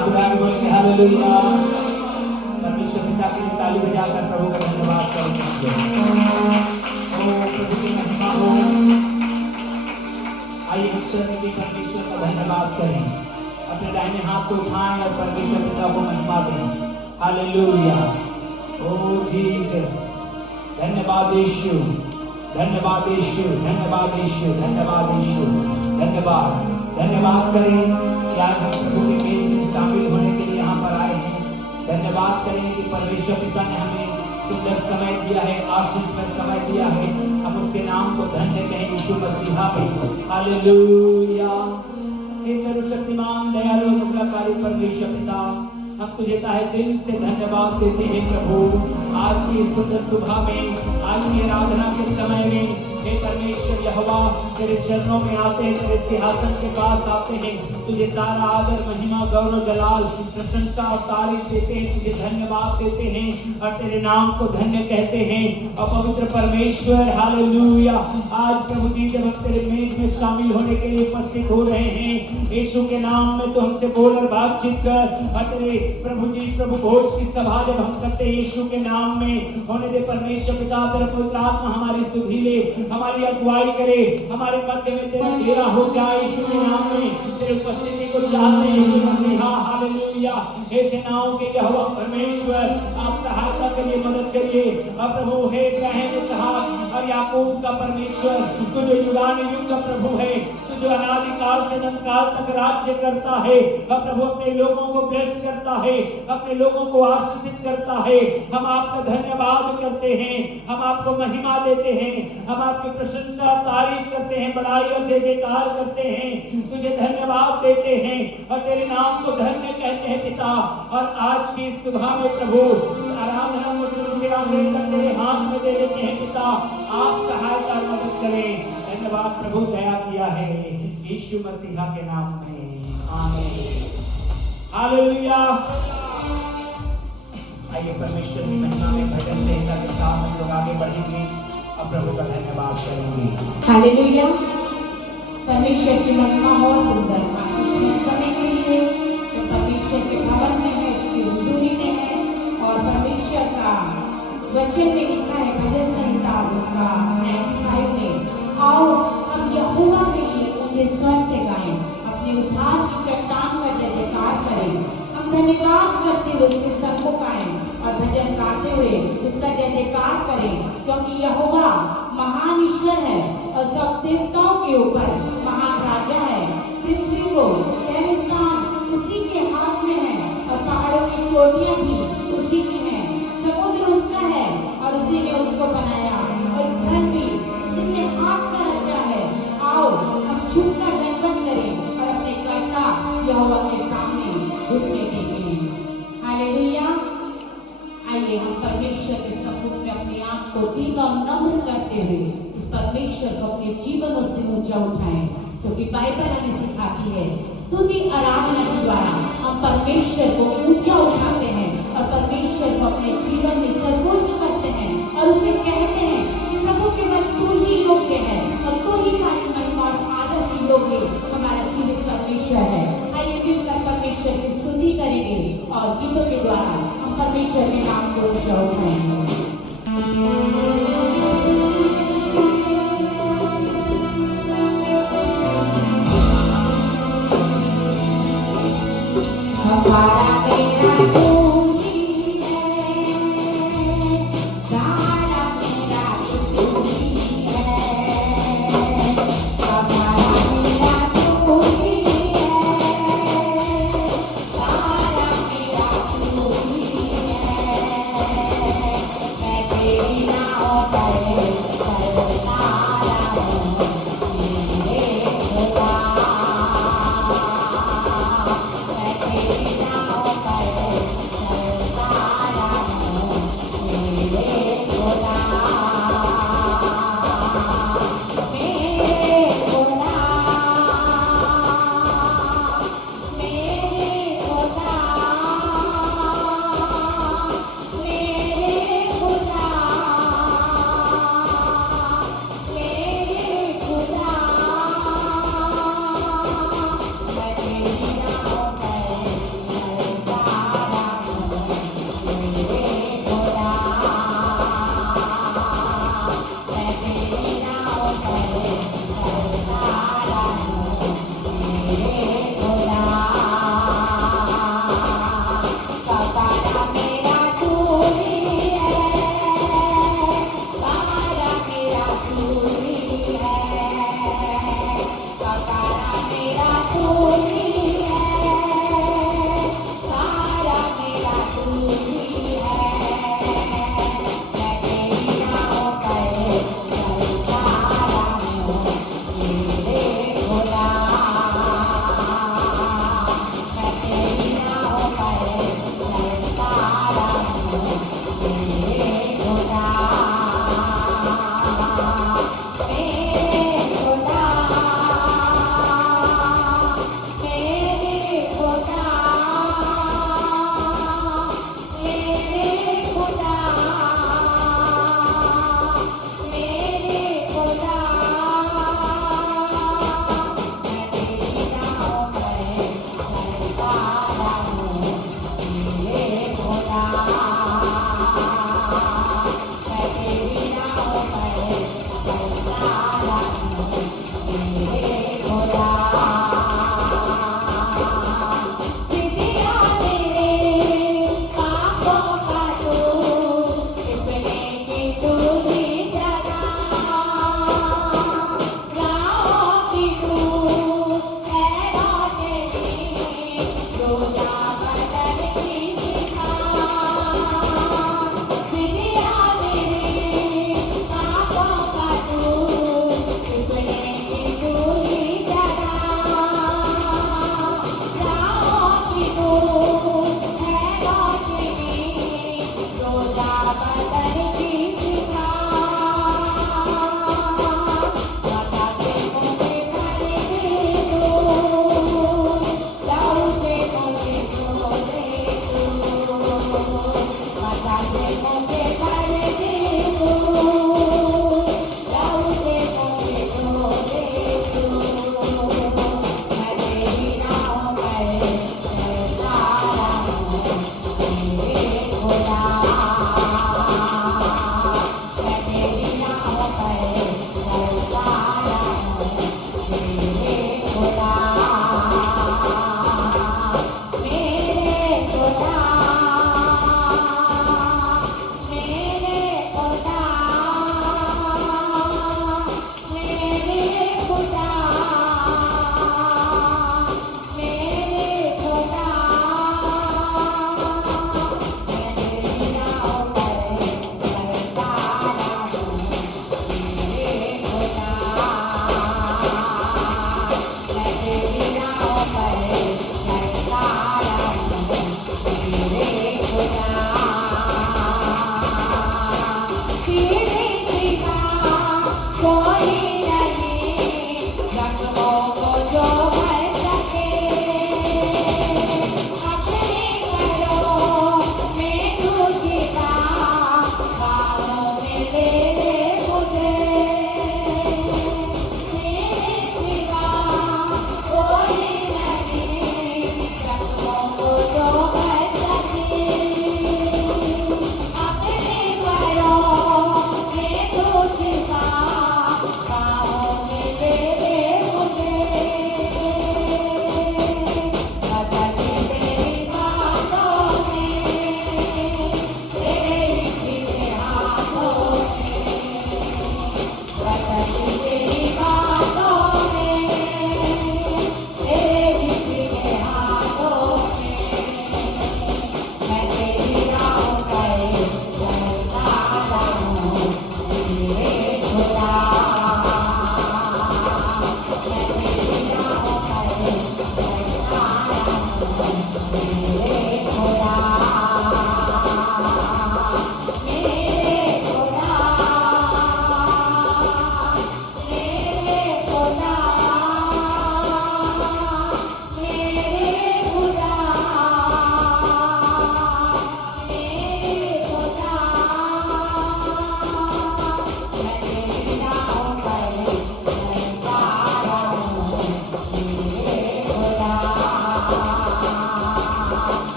हाथ उठा के बोलेंगे हालेलुया। परमेश्वर पिता के लिए ताली बजाकर प्रभु का धन्यवाद करेंगे। ओ प्रभु की महिमा हो। आइए हम सब मिलकर परमेश्वर का धन्यवाद करें। अपने दाहिने हाथ को उठाएं और परमेश्वर पिता को महिमा दें। हालेलुया। ओ जीसस, धन्यवाद यीशु, धन्यवाद यीशु, धन्यवाद यीशु, धन्यवाद यीशु, धन्यवाद। धन्यवाद करें कि आज हम प्रभु के मेज में शामिल होने के लिए यहाँ पर आए हैं। धन्यवाद करें कि परमेश्वर पिता ने हमें सुंदर समय दिया है, आशीष में समय दिया है। हम उसके नाम को धन्य कहें यीशु मसीहा में। हालेलुया। हे सर्वशक्तिमान दयालु अनुग्रहकारी परमेश्वर पिता, हम तुझे तहे दिल से धन्यवाद देते हैं प्रभु। आज की सुंदर सुबह में, आज की आराधना के समय में हे परमेश्वर यहोवा, तेरे चरणों में आते हैं, तेरे सिंहासन के पास आते हैं, तुझे सारा आदर महिमा गौरव जलाल प्रशंसा और तारीफ देते हैं, तुझे धन्यवाद देते हैं और तेरे नाम को धन्य कहते हैं। और पवित्र परमेश्वर हालेलुया, आज प्रभु जी जब हम तेरे मेज में शामिल होने के लिए उपस्थित हो रहे हैं, यीशु के नाम में तो हमसे बोल और बातचीत कर। और तेरे प्रभु जी प्रभु भोज की सभा जब हम करते यीशु के नाम में होने दे परमेश्वर पिता, तेरा पवित्र आत्मा हमारी सुधि ले, हमारी अगुवाई करे, हमारे मध्य में तेरा डेरा हो जाए यीशु के नाम में। तेरे उपस्थिति को चाहते हैं यीशु मसीहा। हालेलुया। हे सेनाओं के यहोवा परमेश्वर, आप सहायता करिए, मदद करिए। और प्रभु हे इब्राहिम इसहाक और याकूब का परमेश्वर, तू जो युगान युग का प्रभु है, तू जो अनादिकाल से अनंतकाल तक राज्य करता है। और प्रभु अपने लोगों को ब्लेस करता है, अपने लोगों को आशीषित करता है। हम आपका धन्यवाद करते हैं, हम आपको महिमा देते हैं, हम आपकी प्रशंसा तारीफ करते हैं, बड़ाई और जय जयकार करते हैं, तुझे धन्यवाद देते हैं और तेरे नाम को धन्य कहते हैं पिता। और आज की सुबह में प्रभु आराधना को शुरू लेकर तेरे हाथ में दे देते हैं पिता, आप सहायता और मदद करें। धन्यवाद प्रभु, दया किया है यीशु मसीहा के नाम में, आमीन। हालेलुया। आइए परमेश्वर की महिमा में भजन देने के साथ हम लोग आगे बढ़ेंगे और प्रभु का धन्यवाद करेंगे। हालेलुया। परमेश्वर की महिमा बहुत सुंदर आशीष में समय के लिए तो परमेश्वर के भवन में है, उसकी हुजूरी में है। और परमेश्वर का वचन में लिखा है भजन संहिता उसका 95 में, आओ हम यहोवा के लिए ऊंचे स्वर से गाएं, अपने उद्धार की चट्टान का जय जयकार करें। हम धन्यवाद करते हुए उसके संग को गाएं और भजन गाते हुए उसका जय जयकार करें, क्योंकि यहोवा महान ईश्वर है और सब देवताओं के ऊपर महान राजा है। पृथ्वी को स्थान उसी के हाथ में है और पहाड़ों की चोटियां भी उसी की हैं। समुद्र उसका है और उसी ने उसको बनाया और स्थल भी उसी के हाथ का रचा है। आओ हम झुककर दंडवत करें और अपने कर्ता यहोवा के सामने घुटने टेकें। हालेलुया। आइए हम परमेश्वर के सम्मुख में अपने आप को दीन और नम्र करते हुए उस परमेश्वर को अपने जीवनों से ऊंचा उठाएं, क्योंकि बाइबल हमें सिखाती है स्तुति आराधना के द्वारा हम परमेश्वर को ऊंचा उठाते हैं और परमेश्वर को अपने जीवन में सर्वोच्च करते हैं और उसे कहते हैं कि प्रभु केवल तू ही योग्य है और तू ही सारी महिमा और आदर की योग्य हमारा जीवित परमेश्वर है। आइए मिलकर परमेश्वर की स्तुति करेंगे और गीतों के द्वारा हम परमेश्वर के नाम को ऊंचा उठाएंगे। हमारा तेरा तू ही है, सारा मेरा तू ही है। हमारा तेरा तू ही है, सारा मेरा तू ही है। मैं तेरी नाव पर चलता रहूं मेरे खुदा, मैं तेरी नाव पर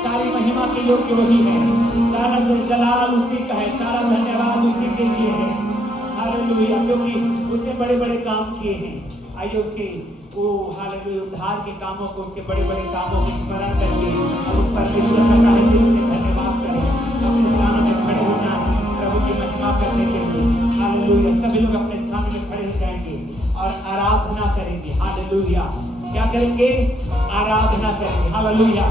सारी महिमा के योग्य वही है, सारा जलाल उसी का है, सारा धन्यवाद उसी के लिए है। हालेलुया, क्योंकि उसने बड़े बड़े काम किए हैं। आइए उसके वो हालेलुया उद्धार के कामों को, उसके बड़े बड़े कामों को स्मरण करके हम उस परमेश्वर का तहे दिल से धन्यवाद करें। अपने स्थानों में खड़े हो जाएं प्रभु की महिमा करने के लिए। हालेलुया, सभी लोग अपने स्थानों में खड़े हो जाएंगे और आराधना करेंगे। हालेलुया, क्या करेंगे? आराधना करेंगे। हालेलुया।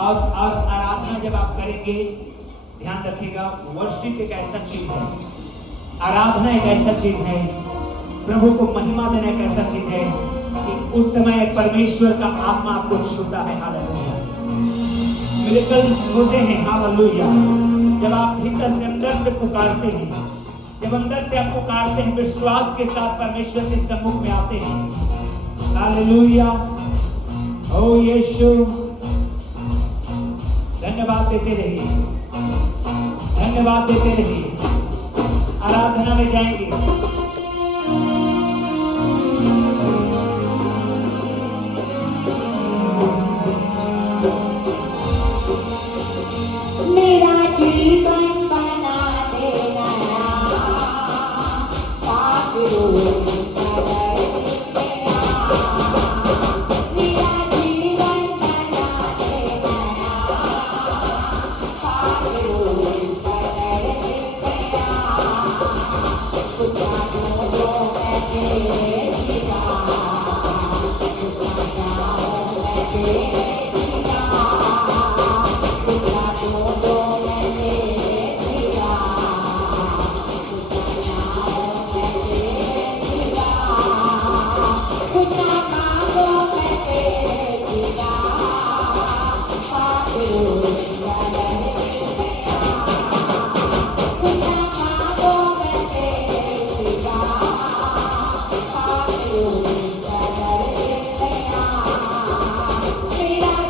और आराधना जब आप करेंगे, ध्यान रखिएगा, वर्शिप एक ऐसा चीज है, आराधना एक ऐसा चीज है, प्रभु को महिमा देना एक ऐसा चीज है कि उस समय परमेश्वर का आत्मा आपको छूता है। हालेलुया, मिरेकल्स होते हैं। हालेलुया, जब आप भीतर से अंदर से पुकारते हैं, जब अंदर से आप पुकारते हैं, विश्वास के साथ परमेश्वर के सम्मुख में आते हैं। हालेलुया, ओ यीशु, धन्यवाद देते रहिए, धन्यवाद देते रहिए। आराधना में जाएंगे। मेरा जीवन बना देना मेरा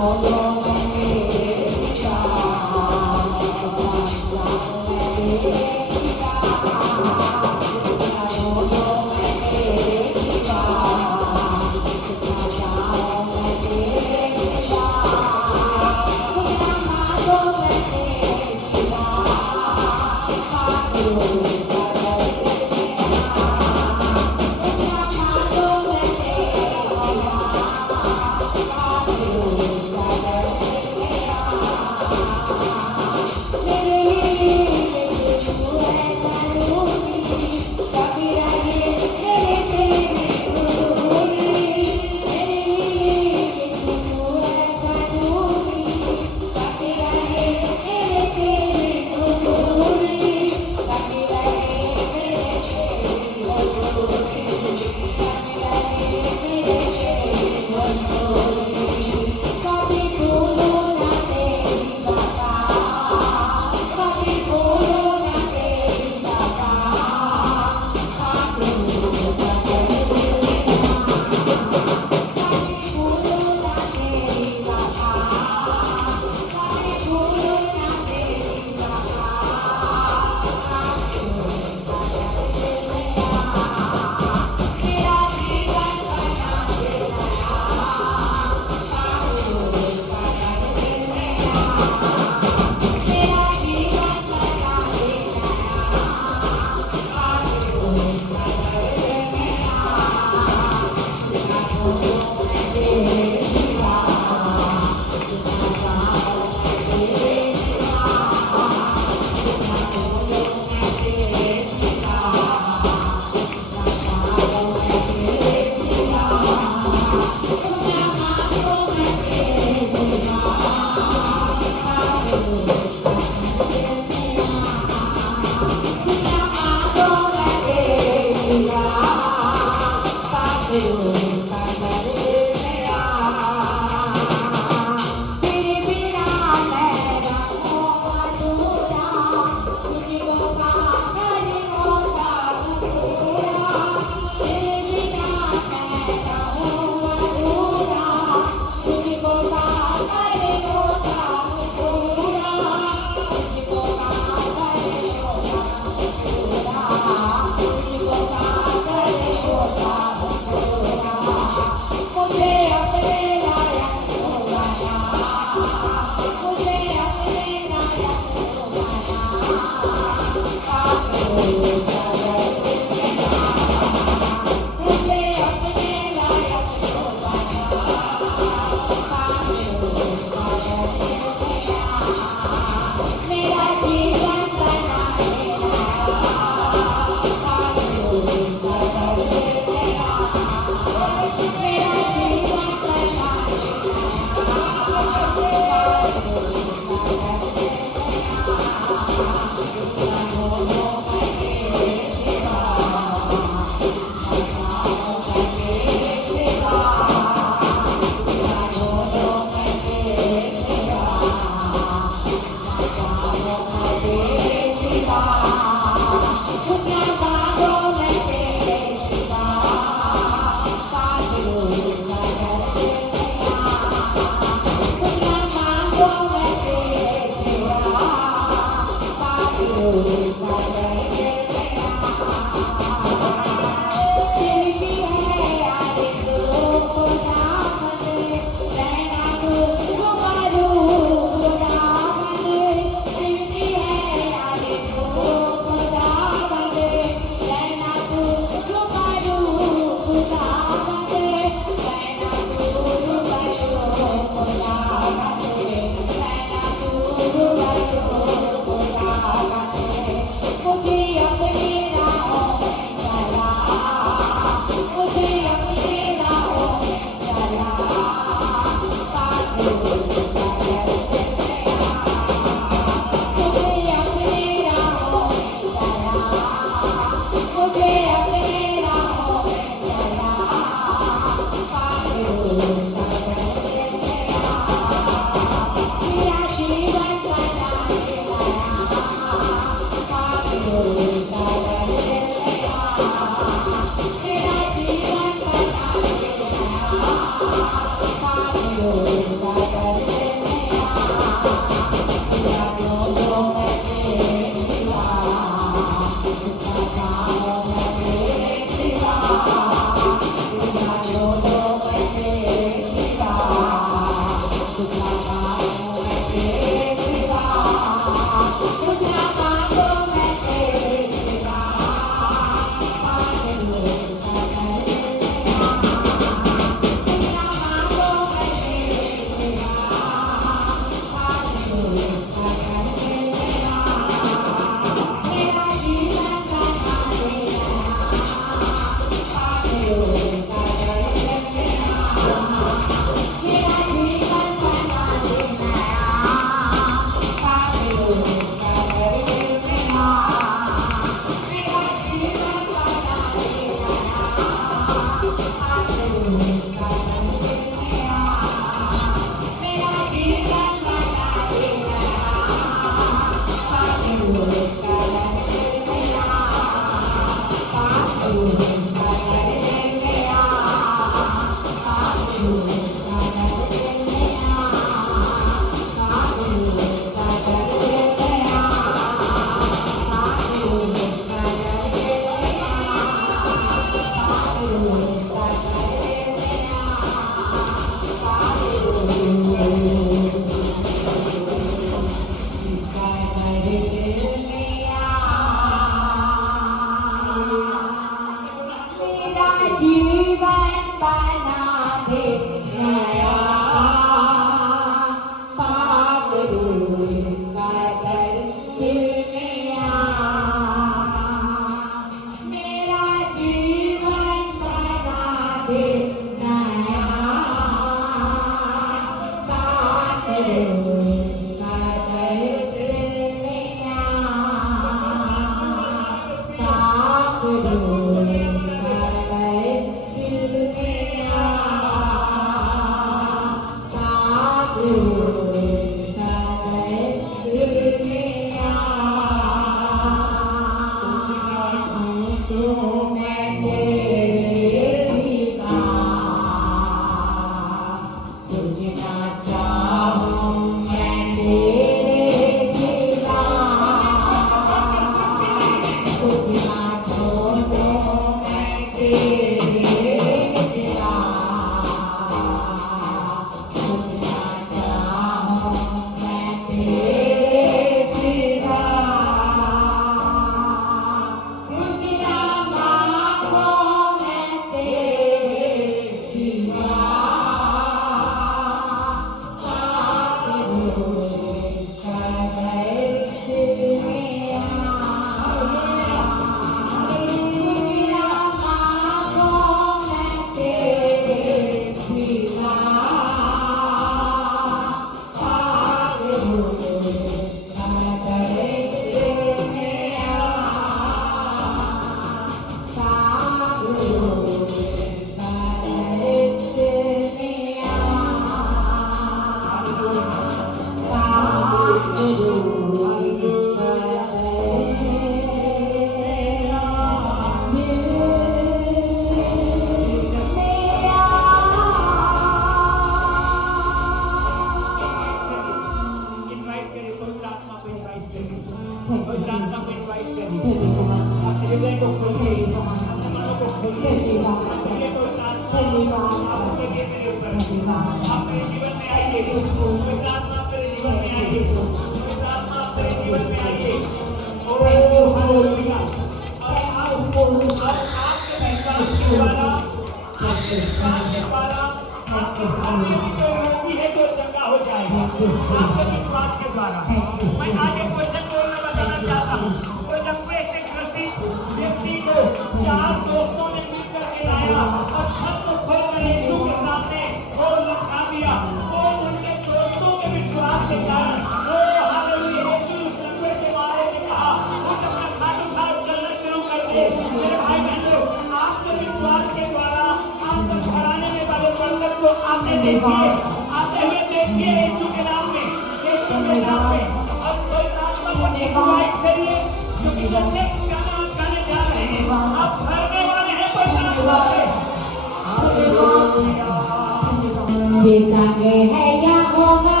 जैसा कि है या होगा,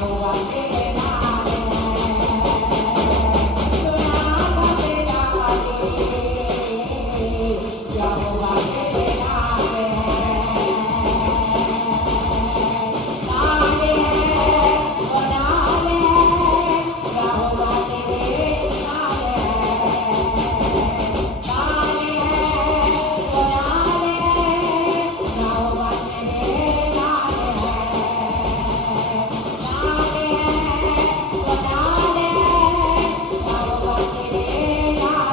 यहोवा तेरा है, सुनाना तेरा है, यहोवा तेरा है, नाले है ओ नाले, यहोवा तेरे नाले, नाले है ओ नाले, यहोवा तेरे नाले, नाले है ओ नाले, यहोवा तेरे नाले,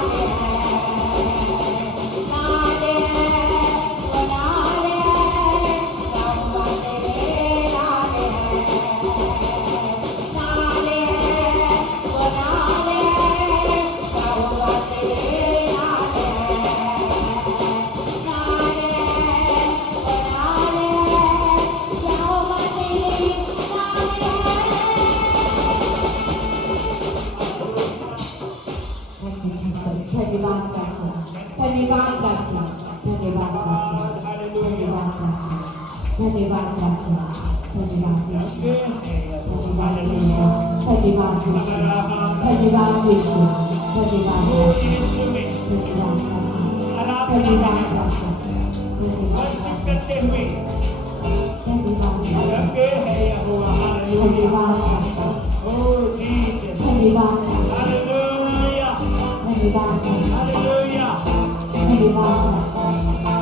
नाले है ओ नाले, यहोवा तेरे नाले, नाले है ओ नाले, यहोवा तेरे नाले, नाले है ओ नाले, यहोवा तेरे नाले। धन्यवाद प्रार्थना, धन्यवाद प्रार्थना, धन्यवाद प्रार्थना, धन्यवाद प्रार्थना, धन्यवाद प्रार्थना, धन्यवाद यीशु, धन्यवाद यीशु, धन्यवाद यीशु, धन्यवाद यीशु, धन्यवाद यीशु, धन्यवाद प्रार्थना, धन्यवाद प्रार्थना, धन्यवाद करते हुए धन्यवाद रंगे है यहोवा धन्यवाद प्रार्थना, ओ जीसस धन्यवाद प्रार्थना, हालेलुया धन्यवाद प्रार्थना, हालेलुया धन्यवाद प्रार्थना,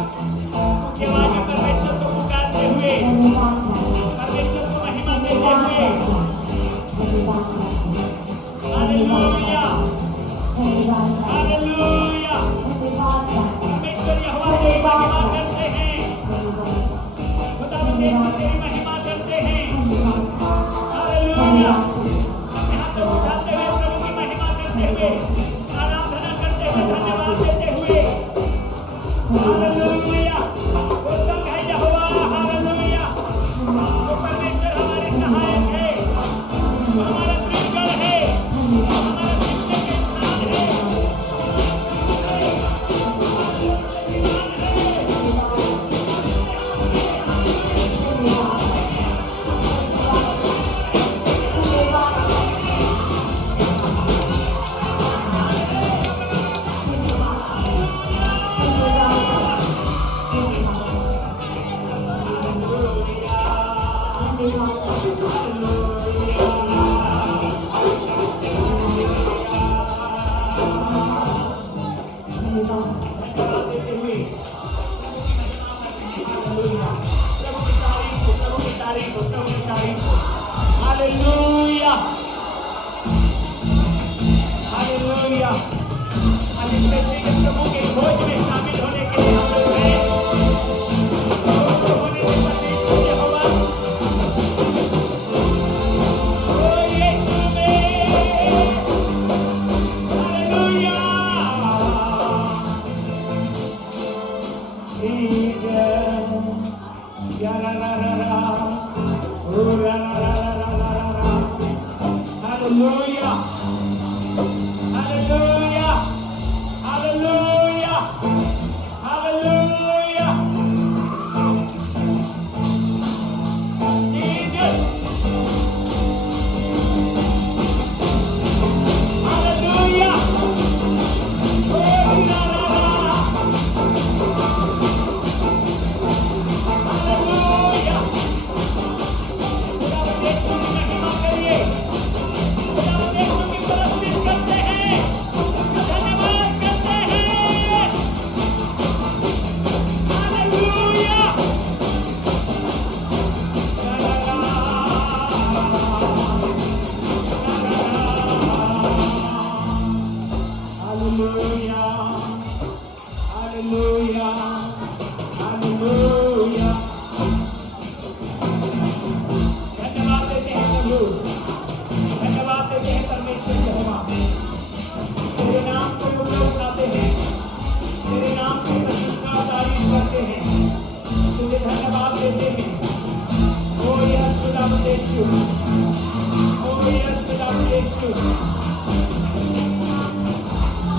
के आगे परमेश्वर को पुकारते हुए धन्यवाद प्रार्थना, परमेश्वर को महिमा देते धन्यवाद हुए प्रार्थना, धन्यवाद प्रार्थना, हालेलुया धन्यवाद प्रार्थना, हालेलुया धन्यवाद प्रार्थना, परमेश्वर यहोवा की महिमा करते हैं खुदा तेरी महिमा करते हैं हालेलुया अपने हाथों को उठाते हुए प्रभु की महिमा करते हुए आराधना करते हुए धन्यवाद देते हुए हालेलुया वो संग है यहोवा हालेलुया वो परमेश्वर हमारे सहायक है वो हमारा दृढ़ है हमारा शिक्षक के स्थान है धन्यवाद देते हुए प्रभु की तारीफ हो प्रभु की तारीफ हो प्रभु की तारीफ हो हालेलुया हालेलुया आज इस व्यक्तिगत प्रभु के खोज में शामिल होने के लिए हम लोग हैं होने से परमेश्वर यहोवा ओ यीशु में hallelujah Hallelujah. Hallelujah. Hallelujah. Hallelujah. Jesus. Hallelujah. Hallelujah.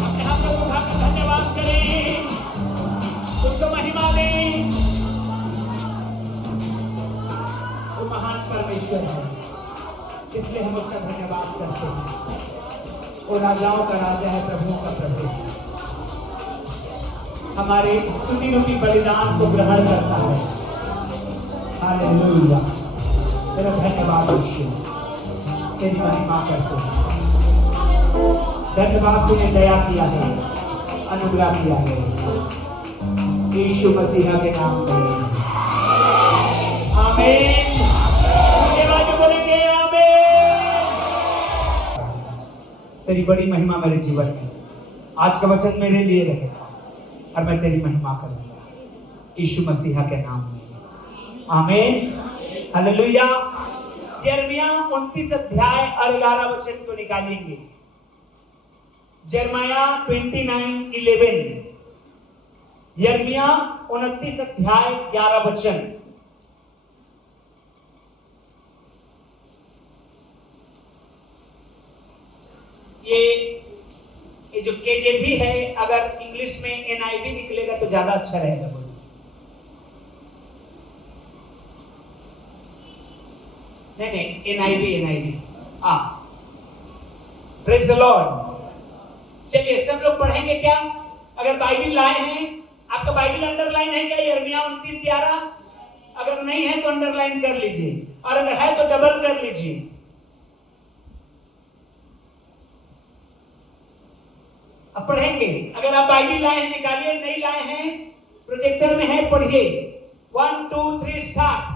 अपने हाथों को उठाकर धन्यवाद करें, उसको महिमा दें। वो महान परमेश्वर है, इसलिए हम उसका धन्यवाद करते हैं। वो राजाओं का राजा है, प्रभुओं का प्रभु, हमारे स्तुति रूपी बलिदान को ग्रहण करता है। हालेलुया, तेरा धन्यवाद यीशु, तेरी महिमा करते हैं। धन्यवाद, तूने दया किया है, अनुग्रह किया है, यीशु मसीह के नाम में आमीन। बोलेंगे आमीन। तेरी बड़ी महिमा मेरे जीवन में, आज का वचन मेरे लिए रहेगा और मैं तेरी महिमा करूंगा यीशु मसीह के नाम में आमीन। हालेलुया। यिर्मयाह 29 अध्याय और 11 वचन को निकालेंगे। यिर्मयाह 29:11, यिर्मयाह 29 अध्याय 11 वचन। ये जो केजेवी है, अगर इंग्लिश में एनआईवी निकलेगा तो ज्यादा अच्छा रहेगा। बोलो नहीं, एनआईवी। Praise the Lord. चलिए सब लोग पढ़ेंगे क्या? अगर बाइबल लाए हैं, आपका बाइबल अंडरलाइन है क्या? यिर्मयाह 29:11 अगर नहीं है तो अंडरलाइन कर लीजिए, और अगर है तो डबल कर लीजिए। अब पढ़ेंगे। अगर आप बाइबल लाए हैं निकालिए, नहीं लाए हैं प्रोजेक्टर में है, पढ़िए। 1 2 3 स्टार्ट।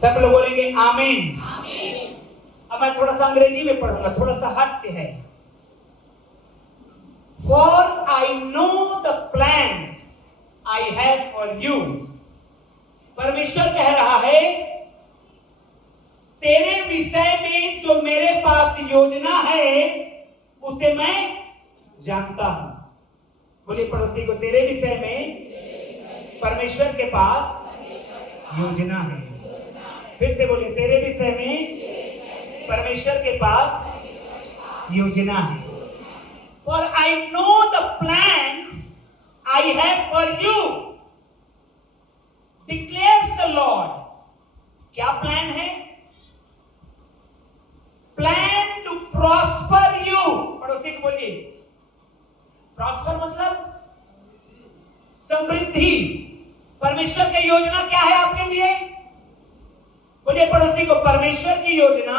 सब लोग बोलेंगे आमीन। अब मैं थोड़ा सा अंग्रेजी में पढ़ूंगा, थोड़ा सा हट के है। For I know the plans I have for you. परमेश्वर कह रहा है, तेरे विषय में जो मेरे पास योजना है उसे मैं जानता हूं। बोलिए पड़ोसी को, तेरे विषय में परमेश्वर के पास योजना है। फिर से बोलिए, तेरे विषय में परमेश्वर के पास योजना है। For I know the plans I have for you, declares the Lord. क्या प्लान है? Plan to prosper you. पड़ोसी को बोलिए, प्रॉस्पर मतलब समृद्धि। परमेश्वर की योजना क्या है आपके लिए? बोलिए पड़ोसी को, परमेश्वर की योजना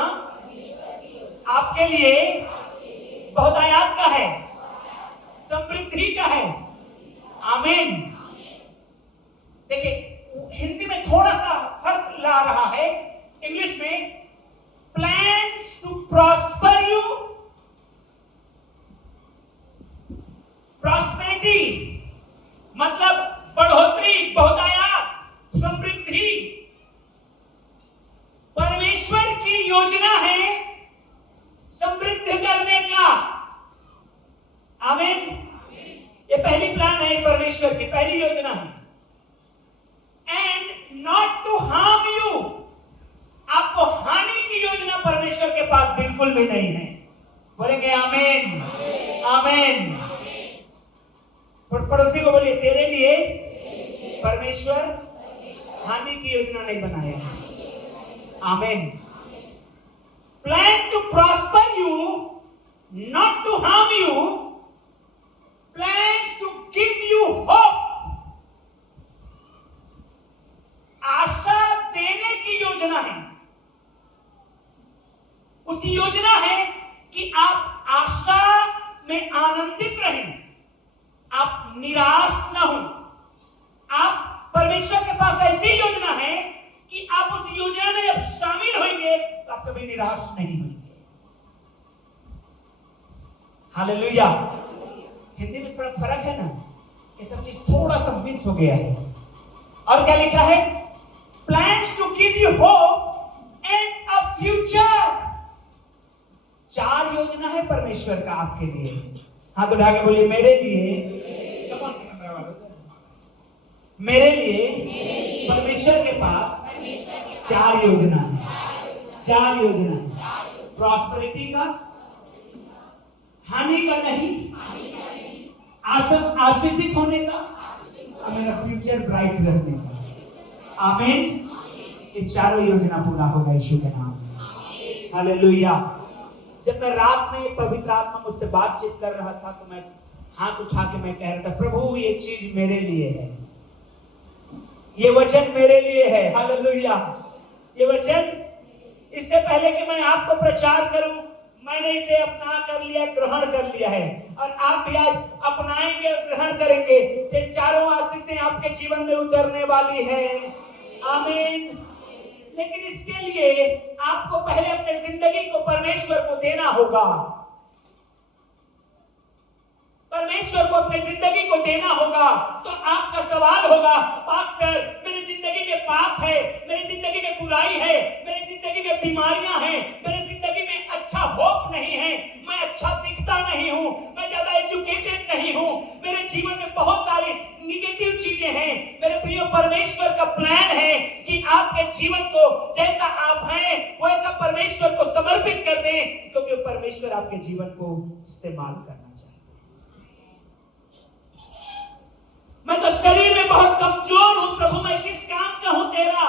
आपके लिए बहुतायात का है, समृद्धि का है। आमीन। देखिए हिंदी में थोड़ा सा फर्क ला रहा है। इंग्लिश में plans to prosper you, prosperity मतलब बढ़ोतरी, बहुतायात, समृद्धि। परमेश्वर की योजना है समृद्ध करने का। आमीन। ये पहली प्लान है परमेश्वर की, पहली योजना है। And not to harm you, आपको हानि की योजना परमेश्वर के पास बिल्कुल भी नहीं है। बोलेंगे आमीन। आमीन। पड़ोसी को बोलिए, तेरे लिए परमेश्वर हानि की योजना नहीं बनाया। आमीन। Plan to prosper you, not to harm you. Plans to give you hope. आशा देने की योजना है। उसकी योजना है कि आप आशा में आनंदित रहें, आप निराश न हो। आप परमेश्वर के पास ऐसी योजना है कि आप उस योजना में जब शामिल होंगे तो आप कभी निराश नहीं होंगे। हालेलुया। हिंदी में थोड़ा फर्क है ना, ये सब चीज थोड़ा सा मिस हो गया है। और क्या लिखा है? Plans to give you hope and a future. 4 योजना है परमेश्वर का आपके लिए। हाथ उठा के बोलिए, मेरे लिए, मेरे लिए परमेश्वर के पास 4 योजना है। 4 योजना है। प्रॉस्पेरिटी का, हानि का नहीं, आशीषित होने का और मेरा फ्यूचर ब्राइट रहने का। आमीन। ये चारों योजना पूरा होगा यीशु के नाम में। हालेलुया। जब मैं रात में पवित्र आत्मा मुझसे बातचीत कर रहा था तो मैं हाथ उठा के मैं कह रहा था, प्रभु ये चीज मेरे लिए है, ये वचन मेरे लिए है। हालेलुया। ये वचन इससे पहले कि मैं आपको प्रचार करूं, मैंने इसे अपना कर लिया, ग्रहण कर लिया है, और आप भी आज अपनाएंगे और ग्रहण करेंगे। ये चारों आशीषें आपके जीवन में उतरने वाली है। आमीन। लेकिन इसके लिए आपको पहले अपने जिंदगी को परमेश्वर को देना होगा। परमेश्वर को अपनी जिंदगी को देना होगा। तो आपका सवाल होगा, पास्टर मेरी जिंदगी में पाप है, मेरी जिंदगी में बुराई है, मेरी जिंदगी में बीमारियां हैं, मेरी जिंदगी में अच्छा होप नहीं है, मैं अच्छा दिखता नहीं हूं, मैं ज्यादा एजुकेटेड नहीं हूं, मेरे जीवन में बहुत सारी निगेटिव चीजें हैं। मेरे प्रिय, परमेश्वर का प्लान है कि आपके जीवन को जैसा आप हैं वैसा परमेश्वर को समर्पित कर दें, क्योंकि परमेश्वर आपके जीवन को इस्तेमाल करना चाहते हैं। मैं तो शरीर में बहुत कमजोर हूं प्रभु, मैं किस काम का हूं तेरा?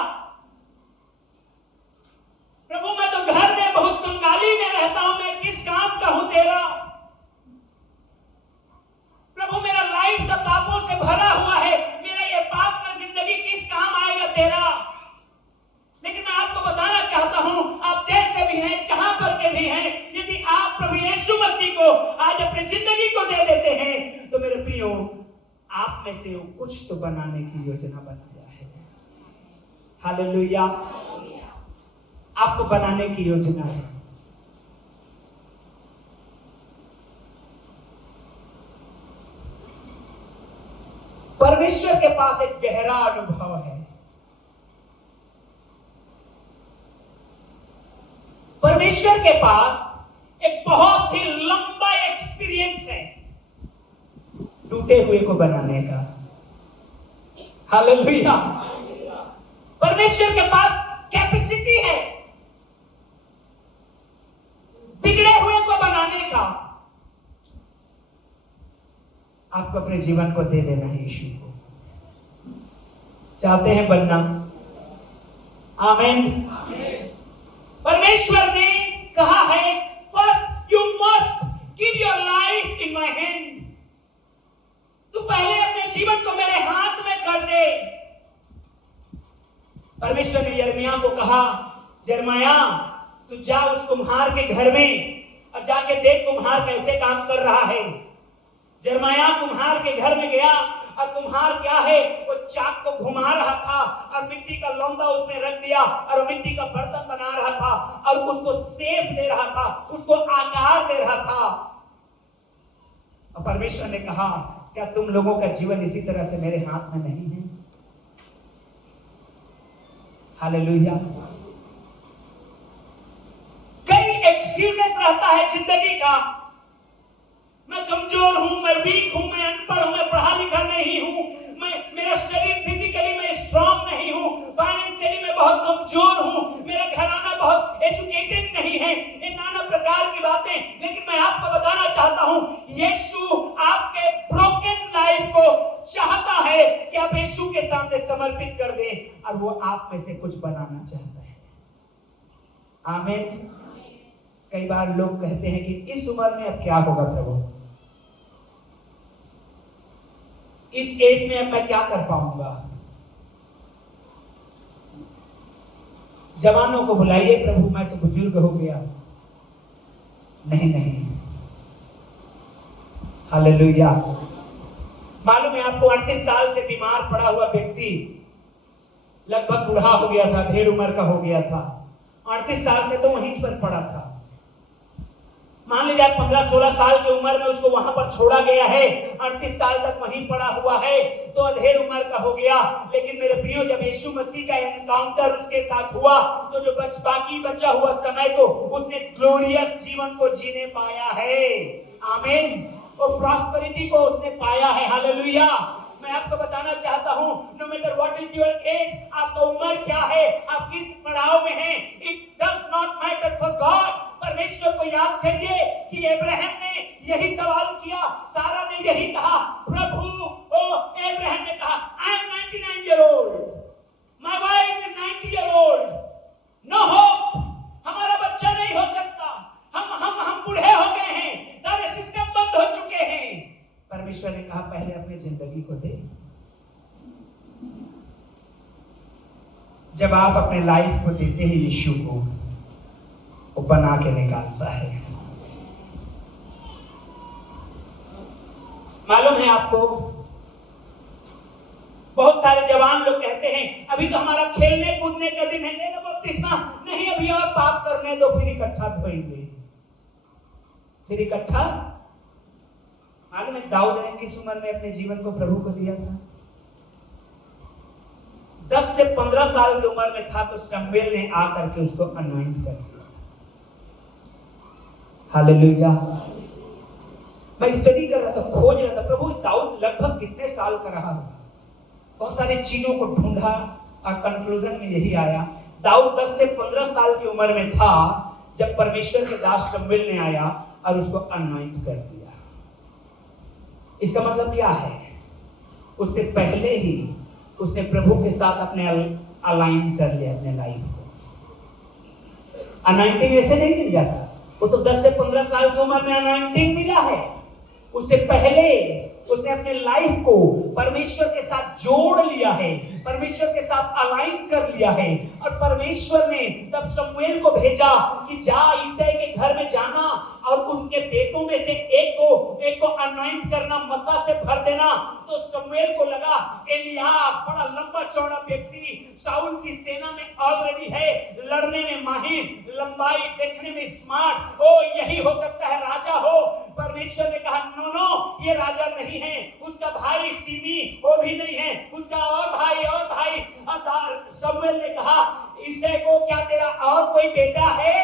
प्रभु मैं तो घर में बहुत कंगाली में रहता हूं, मैं किस काम का हूं तेरा? प्रभु मेरा लाइफ तो पापों से भरा हुआ है, मेरा ये पाप में जिंदगी किस काम आएगा तेरा? लेकिन मैं आपको बताना चाहता हूं, आप जैसे भी हैं, जहां पर के भी हैं, यदि आप प्रभु यीशु मसीह को आज अपनी जिंदगी को दे देते हैं तो मेरे प्रियो, आप में से वो कुछ तो बनाने की योजना बनाया है। हालेलुया। आपको बनाने की योजना है। परमेश्वर के पास एक गहरा अनुभव है। परमेश्वर के पास एक बहुत ही लंबा एक्सपीरियंस है टूटे हुए को बनाने का। हालेलुया। परमेश्वर के पास कैपेसिटी है बिगड़े हुए को बनाने का। आपको अपने जीवन को दे देना है यीशु को। चाहते हैं बनना? आमीन। परमेश्वर ने कहा है, first you must give your life in my hand. तू पहले अपने जीवन को मेरे हाथ में कर दे। परमेश्वर ने यिर्मयाह को कहा, यिर्मयाह तू जा उस कुम्हार के घर में और जाके देख कुम्हार कैसे काम कर रहा है। यिर्मयाह कुम्हार के घर में गया और कुम्हार क्या है, वो चाक को घुमा रहा था और मिट्टी का लौंदा उसमें रख दिया और वो मिट्टी का बर्तन बना रहा था और उसको शेप दे रहा था, उसको आकार दे रहा था। और परमेश्वर ने कहा, क्या तुम लोगों का जीवन इसी तरह से मेरे हाथ में नहीं है? हालेलुया। कई एक्सक्यूजेस रहता है जिंदगी का। मैं कमजोर हूं, मैं वीक हूं, मैं अनपढ़ हूं, मैं पढ़ा लिखा नहीं हूं, मेरा शरीर फिजिकली मैं स्ट्रांग नहीं हूं, फाइनेंशियली मैं बहुत कमजोर हूं, मेरा घराना बहुत एजुकेटेड नहीं है, ये नाना प्रकार की बातें। लेकिन मैं आपको बताना चाहता हूं, यीशु आपके ब्रोकन लाइफ को चाहता है कि आप यीशु के सामने समर्पित कर दें और वो आप में से कुछ बनाना चाहता है। आमीन। कई बार लोग कहते हैं कि इस उम्र में अब क्या होगा प्रभु, इस एज में अब मैं क्या कर पाऊंगा? जवानों को बुलाइए, प्रभु मैं तो बुजुर्ग हो गया। नहीं नहीं, हालेलुया। मालूम है आपको, 38 साल से बीमार पड़ा हुआ व्यक्ति लगभग बूढ़ा हो गया था, ढेर उम्र का हो गया था। 38 साल से तो वहीं पर पड़ा था। मान लीजिए 15-16 साल की उम्र में उसको वहां पर छोड़ा गया है, 38 साल तक वहीं पड़ा हुआ है, तो अधेड़ उम्र का हो गया। लेकिन मेरे प्रियो, जब यीशु मसीह का एनकाउंटर उसके साथ हुआ तो जो बाकी बचा हुआ समय को उसने ग्लोरियस जीवन को जीने पाया है। आमीन। और प्रॉस्पेरिटी को उसने पाया है। हालेलुया। मैं आपको बताना चाहता हूं, no matter what is your age, आपका उम्र क्या है, आप किस पड़ाव में हैं, it does not matter for God. परमेश्वर को याद करिए कि अब्राहम ने यही जिंदगी को दे। जब आप अपने लाइफ को देते हैं यीशु को, वो बना के निकालता है। मालूम है आपको, बहुत सारे जवान लोग कहते हैं अभी तो हमारा खेलने कूदने का दिन है, लेना बपतिस्मा नहीं, अभी और पाप करने दो, फिर इकट्ठा धोएंगे, फिर इकट्ठा। मालूम है दाऊद ने किस उम्र में अपने जीवन को प्रभु को दिया था? 10 से 15 साल की उम्र में था तो शमूएल ने आकर के उसको अनॉइंट कर दिया। हालेलुया। मैं स्टडी कर रहा था, खोज रहा था, प्रभु दाऊद लगभग कितने साल का रहा? बहुत सारी चीजों को ढूंढा और कंक्लूजन में यही आया, दाऊद 10 से 15 साल की उम्र में था जब परमेश्वर के दास शमूएल ने आया और उसको अनॉइंट कर दिया। इसका मतलब क्या है? उससे पहले ही उसने प्रभु के साथ अपने अलाइन कर लिया अपने लाइफ को। अनॉइंटिंग ऐसे नहीं मिल जाता, वो तो 10 से 15 साल की उम्र में अनॉइंटिंग मिला है। उससे पहले उसने अपने लाइफ को परमेश्वर के साथ जोड़ लिया है, परमेश्वर के साथ अलाइन कर लिया है। और परमेश्वर ने तब शमूएल को भेजा कि जा यिशै के घर में जाना और उनके बेटों में से एक को अनॉइंट करना, मसा से भर देना। तो शमूएल को लगा एलियाब बड़ा लंबा चौड़ा व्यक्ति शाऊल की सेना में ऑलरेडी है, लड़ने में माहिर, लंबाई देखने में स्मार्ट, ओ यही हो सकता है राजा हो। परमेश्वर ने कहा नो, ये राजा नहीं है, उसका भाई सिमी वो भी नहीं है, उसका और भाई। शमूएल ने कहा यिशै को, क्या तेरा और कोई बेटा है?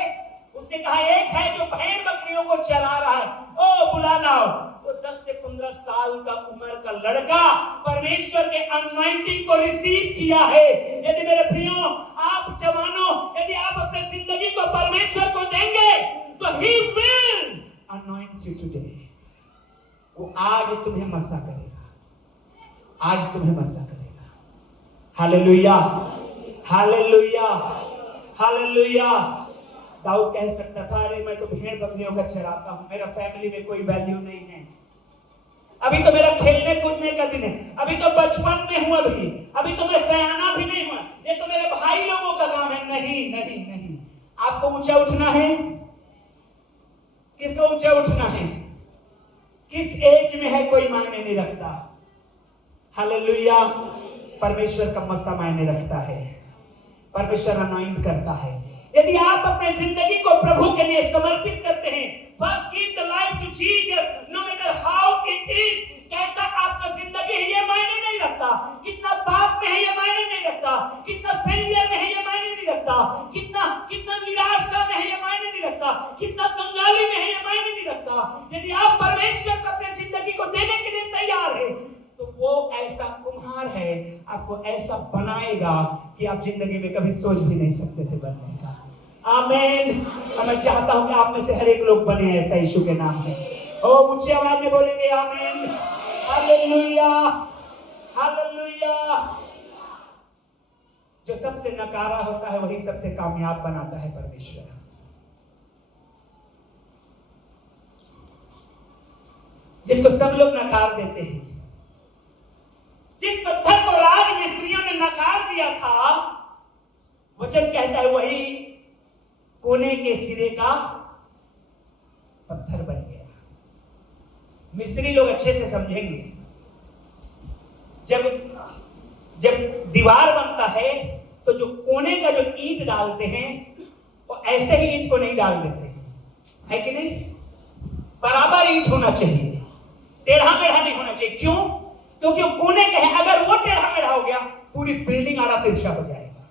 उसने कहा एक है जो भेड़ बकरियों को चला रहा है, ओ बुला लाओ। वो 10 से 15 साल का उम्र का लड़का परमेश्वर के अनॉइंटिंग को रिसीव किया है। यदि मेरे प्रियो, आप जवानों, यदि आप अपने जिंदगी को परमेश्वर को देंगे तो he will anoint you today. वो आज तुम्हें मसा करेगा, आज तुम्हें मसा करेगा। Hallelujah, hallelujah, hallelujah. दाऊद कह सकता था अरे मैं तो भेड़ बकरियों का चराता हूं, मेरा फैमिली में कोई वैल्यू नहीं है, अभी तो मेरा खेलने कूदने का दिन है, अभी तो बचपन में हूं, अभी तो मैं सयाना भी नहीं हुआ, ये तो मेरे भाई लोगों का काम है। नहीं नहीं नहीं, आपको ऊंचा उठना है। किसको ऊंचा उठना है? किस एज में है कोई मायने नहीं रखता। हालेलुया। परमेश्वर का मसा मायने रखता है, परमेश्वर अनॉइंट करता है। यदि आप अपने जिंदगी को प्रभु के लिए समर्पित करते हैं, first give the life to Jesus, no matter how it is. कैसा आपका जिंदगी है ये मायने नहीं रखता, कितना पाप में है ये मायने नहीं रखता, कितना फेलियर में है ये मायने नहीं रखता, कितना निराशा में है ये मायने नहीं रखता, कितना कंगाली में है ये मायने नहीं रखता। यदि आप परमेश्वर को अपनी जिंदगी को देने के लिए तैयार है तो वो ऐसा कुम्हार है, आपको ऐसा बनाएगा कि आप जिंदगी में कभी सोच भी नहीं सकते थे बनने का। आमीन। मैं चाहता हूं कि आप में से हर एक लोग बने ऐसा यीशु के नाम में। ओ ऊंची आवाज में बोलेंगे आमीन। Hallelujah, hallelujah. जो सबसे नकारा होता है वही सबसे कामयाब बनाता है परमेश्वर। जिसको सब लोग नकार देते हैं, जिस पत्थर को राज मिस्त्रियों ने नकार दिया था, वचन कहता है वही कोने के सिरे का पत्थर बन गया। मिस्त्री लोग अच्छे से समझेंगे, जब दीवार बनता है तो जो कोने का जो ईंट डालते हैं वो ऐसे ही ईंट को नहीं डाल देते हैं, है कि नहीं? बराबर ईंट होना चाहिए, टेढ़ा मेढ़ा नहीं होना चाहिए। क्यों? क्योंकि वो कोने के हैं, अगर वो टेढ़ा मेढ़ा हो गया पूरी बिल्डिंग आड़ा तिरछा हो जाएगा।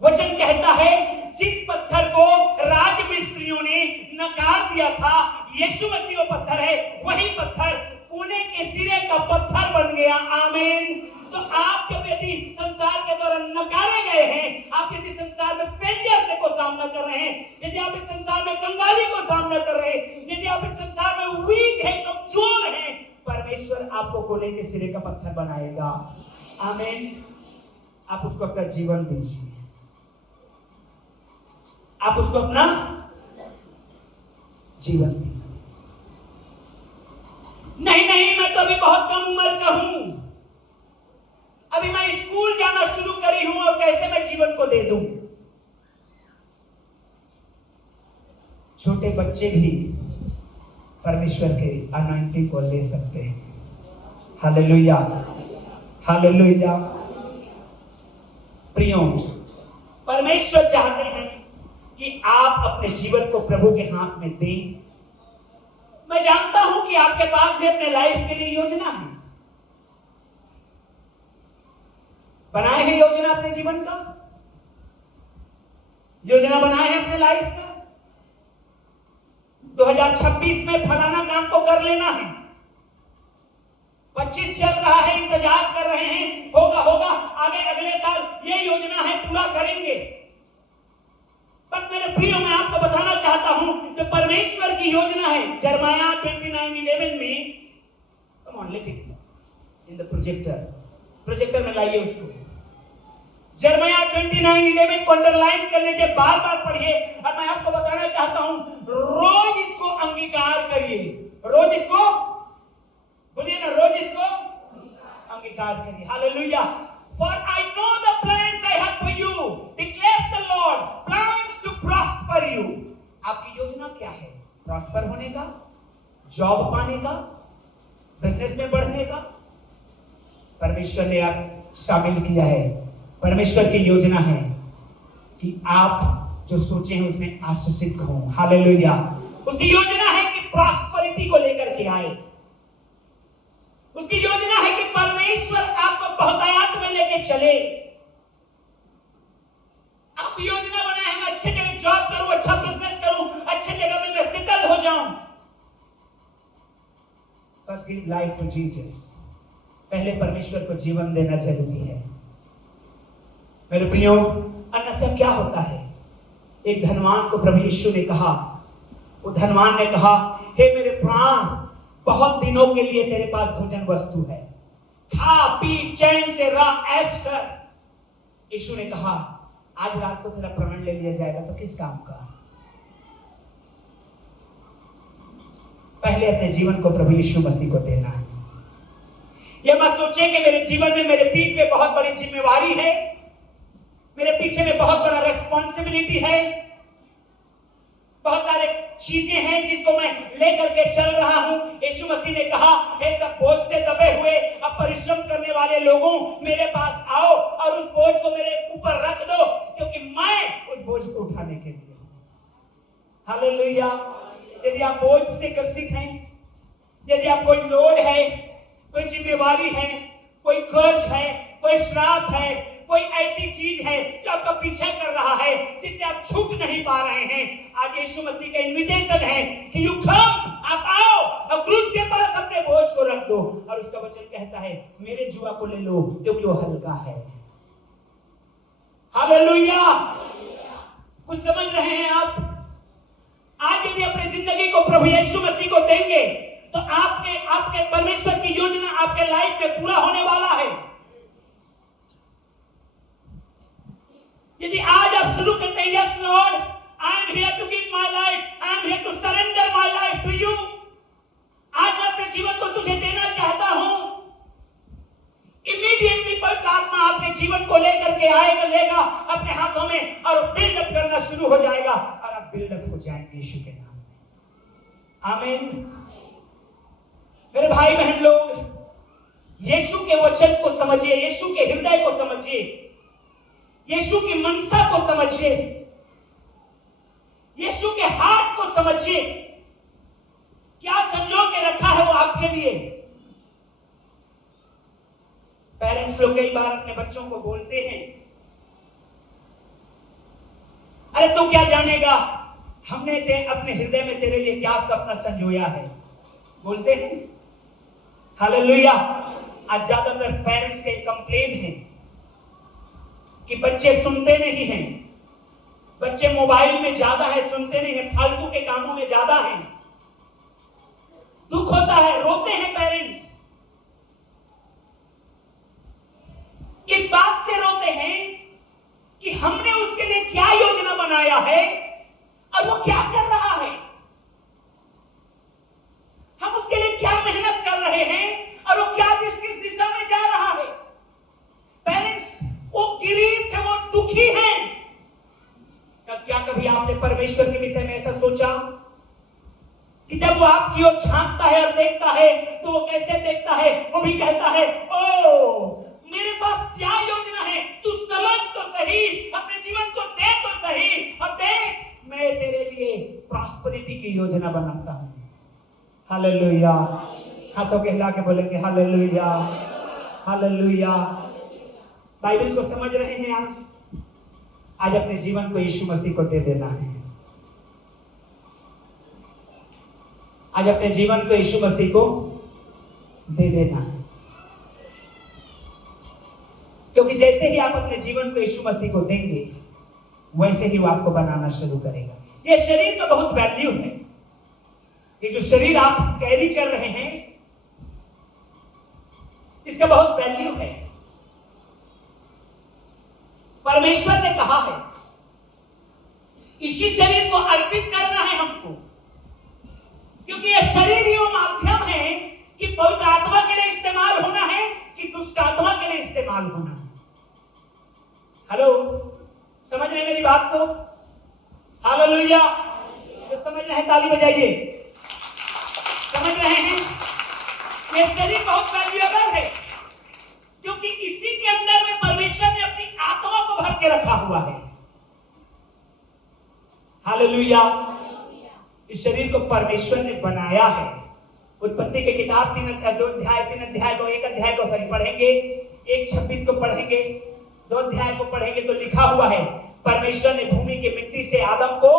वचन कहता है जिस पत्थर को राज मिस्त्रियों ने नकार दिया था, यीशु मसीह वो पत्थर है, वही पत्थर कोने के सिरे का पत्थर बन गया। आमीन। तो आप जब यदि संसार के द्वारा नकारे गए हैं, आप यदि संसार में फेलियर को सामना कर रहे हैं, यदि आप इस संसार में कंगाली को सामना कर रहे हैं, यदि आप इस संसार में वीक है, कमजोर है, परमेश्वर आपको कोने के सिरे का पत्थर बनाएगा। आमीन। आप उसको अपना जीवन दीजिए, आप उसको अपना जीवन दीजिए। नहीं मैं तो अभी बहुत कम उम्र का हूं, अभी मैं स्कूल जाना शुरू करी हूं और कैसे मैं जीवन को दे दूं। छोटे बच्चे भी परमेश्वर के अनॉइंटिंग को ले सकते हैं। Hallelujah, hallelujah. प्रियो, परमेश्वर चाहते हैं कि आप अपने जीवन को प्रभु के हाथ में दें। मैं जानता हूं कि आपके पास भी अपने लाइफ के लिए योजना है, बनाए हैं योजना अपने जीवन का, योजना बनाए हैं अपने लाइफ का। 2026 में फलाना काम को कर लेना है, 25 चल रहा है, इंतजार कर रहे हैं, होगा होगा, आगे अगले साल ये योजना है, पूरा करेंगे। पर मेरे प्रियो, मैं आपको बताना चाहता हूं कि परमेश्वर की योजना है। जर्माया 29:11 में, come on let it in the projector में लाइए उसको। जर्माया 29:11 को अंडरलाइन कर लीजिए, बार बार पढ़िए। और मैं आपको बताना चाहता हूं, रोज इसको अंगीकार करिए, रोज इसको बोलिए ना, रोज इसको अंगीकार करिए। Hallelujah. For I know the plans I have for you, declares the Lord, plans to prosper you. आपकी योजना क्या है? प्रॉस्पर होने का, जॉब पाने का, बिजनेस में बढ़ने का। परमेश्वर ने आप शामिल किया है। परमेश्वर की योजना है कि आप जो सोचे हैं उसमें आशीषित हों। हालेलुया। उसकी योजना है कि प्रॉस्पेरिटी को लेकर के आए। उसकी योजना है कि परमेश्वर आपको बहुतायत में लेके चले। आप योजना बनाए हैं, मैं अच्छे जगह जॉब करूं, अच्छा बिजनेस करूं, अच्छे जगह में मैं सेटल हो जाऊं। First give life to Jesus. पहले परमेश्वर को जीवन देना जरूरी है मेरे प्रियो। अन्यथा क्या होता है? एक धनवान को प्रभु यीशु ने कहा, वो धनवान ने कहा, हे मेरे प्राण, बहुत दिनों के लिए तेरे पास भोजन वस्तु है, खा पी चैन से रह, ऐश कर। यीशु ने कहा, आज रात को तेरा प्राण ले लिया जाएगा तो किस काम का? पहले अपने जीवन को प्रभु यीशु मसीह को देना है। यह मत सोचे कि मेरे जीवन में, मेरे पीठ में बहुत बड़ी जिम्मेवारी है, मेरे पीछे में बहुत बड़ा रेस्पॉन्सिबिलिटी है, बहुत सारे चीजें हैं जिसको मैं लेकर के चल रहा हूं। यीशु मसीह ने कहा, हे सब बोझ से दबे हुए अब परिश्रम करने वाले लोगों, मेरे पास आओ और उस बोझ को मेरे ऊपर रख दो, क्योंकि मैं उस बोझ को उठाने के लिए हूं। हालेलुया। यदि आप बोझ से ग्रसित हैं, यदि आप कोई लोड है, कोई जिम्मेवारी है, कोई कर्ज है, कोई श्राप है, कोई ऐसी चीज है जो आपका पीछा कर रहा है, जिससे आप छूट नहीं पा रहे हैं, आज यीशु मसीह का इनविटेशन है कि यू कम, आप आओ और क्रूस के पास अपने बोझ को रख दो। और उसका वचन कहता है, मेरे जुआ को ले लो क्योंकि वो हल्का है। हालेलुया। कुछ समझ रहे हैं आप? आज यदि अपनी जिंदगी को प्रभु यीशु मसीह को देंगे तो आपके परमेश्वर की योजना आपके लाइफ में पूरा होने वाला है। यदि आज आप शुरू करते हैं, yes Lord, I am here to give my life, I am here to surrender my life to you, आज मैं अपने जीवन को तुझे देना चाहता हूं, इमीडिएटली पवित्र आत्मा आपके जीवन को लेकर के आएगा, लेगा अपने हाथों में और बिल्डअप करना शुरू हो जाएगा और आप बिल्डअप हो जाएंगे यीशु के नाम में। आमीन। मेरे भाई बहन लोग, यीशु के वचन को समझिए, यीशु के हृदय को समझिए, यीशु की मनसा को समझिए, यीशु के हाथ को समझिए। क्या संजो के रखा है वो आपके लिए। पेरेंट्स लोग कई बार अपने बच्चों को बोलते हैं, अरे तू क्या जानेगा, हमने अपने हृदय में तेरे लिए क्या सपना संजोया है, बोलते हैं। हालेलुया। आज ज्यादातर पेरेंट्स के कंप्लेन है कि बच्चे सुनते नहीं हैं, बच्चे मोबाइल में ज्यादा है, सुनते नहीं है, फालतू के कामों में ज्यादा है। दुख होता है, रोते हैं पेरेंट्स। इस बात से रोते हैं कि हमने उसके लिए क्या योजना बनाया है और वो क्या कर रहा है, हम उसके लिए क्या मेहनत कर रहे हैं आपकी ओर झांकता है और देखता है तो वो कैसे देखता है? वो भी कहता है, ओ मेरे पास क्या योजना है, तू समझ तो सही, अपने जीवन को देख तो सही। अब देख, मैं तेरे लिए प्रॉस्पेरिटी की योजना बनाता हूं। हालेलुया। हाथों के हिला के बोलेंगे हालेलुया, हालेलुया। बाइबल को समझ रहे हैं? आज अपने जीवन को यीशु मसीह को दे देना है। आज अपने जीवन को यीशु मसीह को दे देना है, क्योंकि जैसे ही आप अपने जीवन को यीशु मसीह को देंगे वैसे ही वो आपको बनाना शुरू करेगा। ये शरीर का बहुत वैल्यू है। ये जो शरीर आप कैरी कर रहे हैं इसका बहुत वैल्यू है। परमेश्वर ने कहा है इसी शरीर को अर्पित करना है हमको, क्योंकि यह शरीर ही वो माध्यम है कि पवित्र आत्मा के लिए इस्तेमाल होना है कि दुष्ट आत्मा के लिए इस्तेमाल होना है। हेलो, समझ रहे मेरी बात को? हालेलुया। जो समझ रहे हैं ताली बजाइए। समझ रहे हैं? ये शरीर बहुत वैल्यूएबल है, क्योंकि इसी के अंदर में परमेश्वर ने अपनी आत्मा को भर के रखा हुआ है। हालेलुया। इस शरीर को परमेश्वर ने बनाया है। उत्पत्ति के किताब 3 अध्याय को पढ़ेंगे, 1:26 को पढ़ेंगे, 2 अध्याय को पढ़ेंगे तो लिखा हुआ है परमेश्वर ने भूमि के मिट्टी से आदम को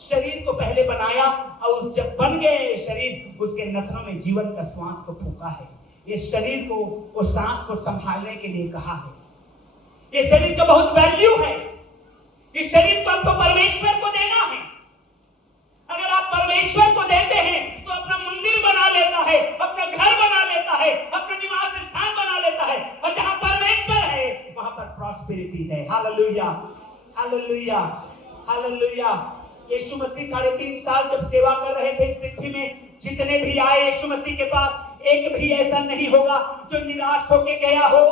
शरीर को पहले बनाया और जब बन गए शरीर, उसके नथनों में जीवन का श्वास को फूंका है। ये शरीर को वो सांस को संभालने के लिए कहा है। ये शरीर का बहुत वैल्यू है। इस शरीर को आपको परमेश्वर को देना है। अगर आप परमेश्वर को देते हैं तो अपना मंदिर बना लेता है, अपना घर बना लेता है, अपना निवास स्थान बना लेता है, और जहां परमेश्वर है वहां पर प्रॉस्पेरिटी है। Hallelujah, hallelujah, hallelujah. Yeshu Masih 3.5 साल जब सेवा कर रहे थे इस पृथ्वी में, जितने भी आए यीशु मसीह के पास, एक भी ऐसा नहीं होगा जो निराश होके गया हो,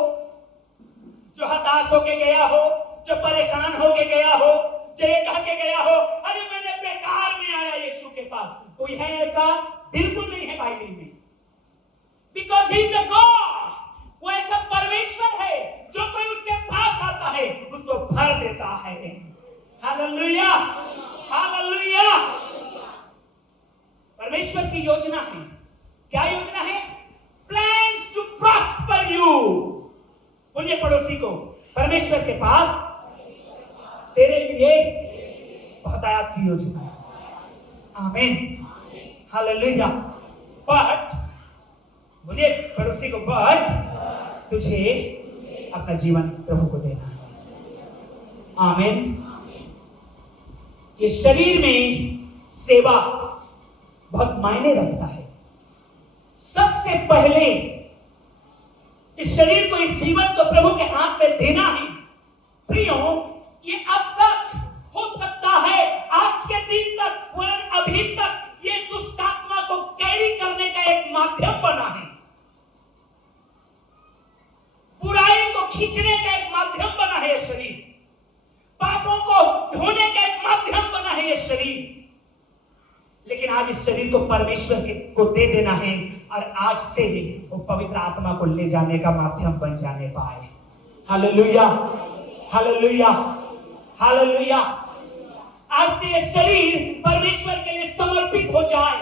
जो हताश होके गया हो, जो परेशान होके गया हो, जो ये कह के गया हो अरे मैंने बेकार में आया यीशु के पास। कोई है ऐसा? बिल्कुल नहीं है बाइबल में। Because he is the God. वो ऐसा परमेश्वर है जो कोई उसके पास आता है उसको भर देता है। Hallelujah, hallelujah. परमेश्वर की योजना है। क्या योजना है? Plans to prosper you. बोलिए पड़ोसी को, परमेश्वर के पास तेरे लिए बहुतायत की योजना है। आमीन, हालेलुया। बट बोलिए पड़ोसी को, बट तुझे अपना जीवन प्रभु को देना है। आमीन। ये शरीर में सेवा बहुत मायने रखता है। सबसे पहले इस शरीर को, इस जीवन को प्रभु के हाथ में देना है। प्रियो, ये अब तक हो सकता है, आज के दिन तक, वरन अभी तक ये दुष्ट आत्मा को कैरी करने का एक माध्यम बना है। बुराई को खींचने का एक माध्यम बना है ये शरीर। पापों को ढोने का एक माध्यम बना है ये शरीर। लेकिन आज इस शरीर को परमेश्वर को दे देना है और आज से वो पवित्र आत्मा को ले जाने का माध्यम बन जाने पाए। Hallelujah, hallelujah, hallelujah. आज से ये शरीर परमेश्वर के लिए समर्पित हो जाए।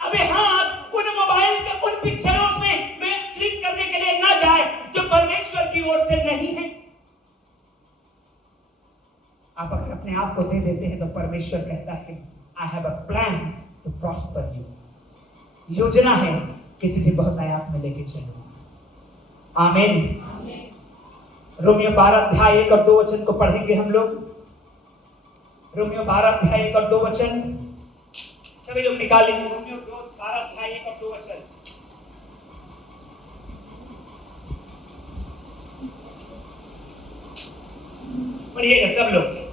अबे हाथ उन मोबाइल के उन पिक्चरों में क्लिक करने के लिए ना जाए जो परमेश्वर की ओर से नहीं है। आप अगर अपने आप को दे देते हैं तो परमेश्वर कहता है I have a plan to prosper you. योजना है कि तुझे बहुतायत में लेके चलूं। आमीन। रोमियो 12 अध्याय 1 और 2 वचन को पढ़ेंगे हम लोग। रोमियो 12 अध्याय 1 और 2 वचन सभी लोग निकालेंगे। रोमियो 12 अध्याय 1 और 2 वचन पढ़िएगा सब लोग।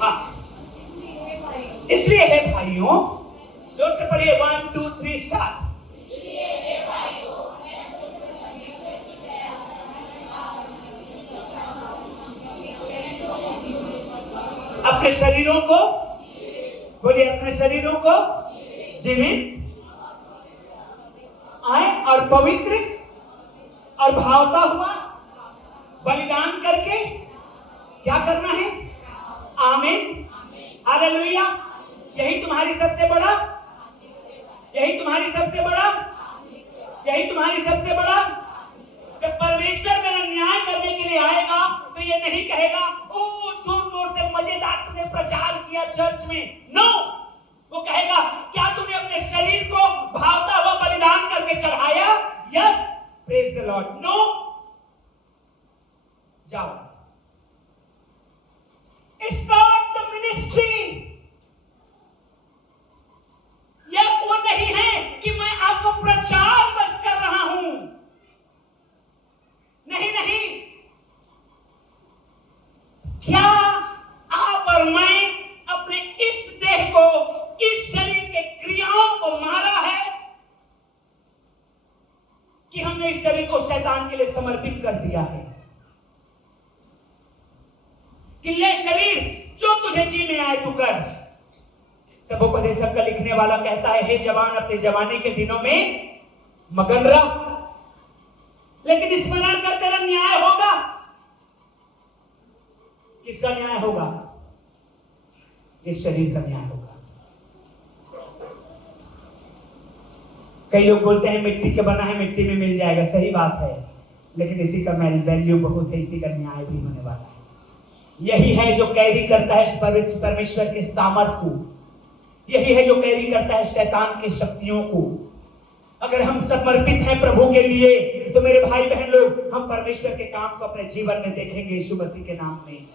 हाँ, इसलिए है भाइयों, जोर से पढ़िए। 1 2 3 स्टार्ट। अपने शरीरों को बोलिए अपने शरीरों को जीवित आए और पवित्र और भावता हुआ बलिदान करके क्या करना है? आमीन, हालेलुया। यही तुम्हारी सबसे बड़ा जब परमेश्वर मेरा न्याय करने के लिए आएगा तो ये नहीं कहेगा ओ जोर जोर से मजेदार तुमने प्रचार किया चर्च में। नो, वो कहेगा क्या तूने अपने शरीर को भावता हुआ बलिदान करके चढ़ाया? Yes, praise the Lord. No, जाओ। It's not the ministry. यह वो नहीं है कि मैं आपको प्रचार बस कर रहा हूं। नहीं, क्या आप और मैं अपने इस देह को, इस शरीर के क्रियाओं को मारा है कि हमने इस शरीर को शैतान के लिए समर्पित कर दिया है कि ले शरीर जो तुझे जी में आए तू कर। सबोपदेशक का लिखने वाला कहता है, हे जवान अपने जवानी के दिनों में मगन रह, लेकिन स्मरण कर तेरा न्याय होगा। किसका न्याय होगा? इस शरीर का न्याय होगा। कई लोग बोलते हैं मिट्टी के बना है, मिट्टी में मिल जाएगा। सही बात है, लेकिन इसी का वैल्यू बहुत है, इसी का न्याय भी होने वाला है। यही है जो कैरी करता है परमेश्वर के सामर्थ को, यही है जो कैरी करता है शैतान की शक्तियों को। अगर हम समर्पित हैं प्रभु के लिए तो मेरे भाई बहन लोग, हम परमेश्वर के काम को अपने जीवन में देखेंगे यीशु मसीह के नाम में।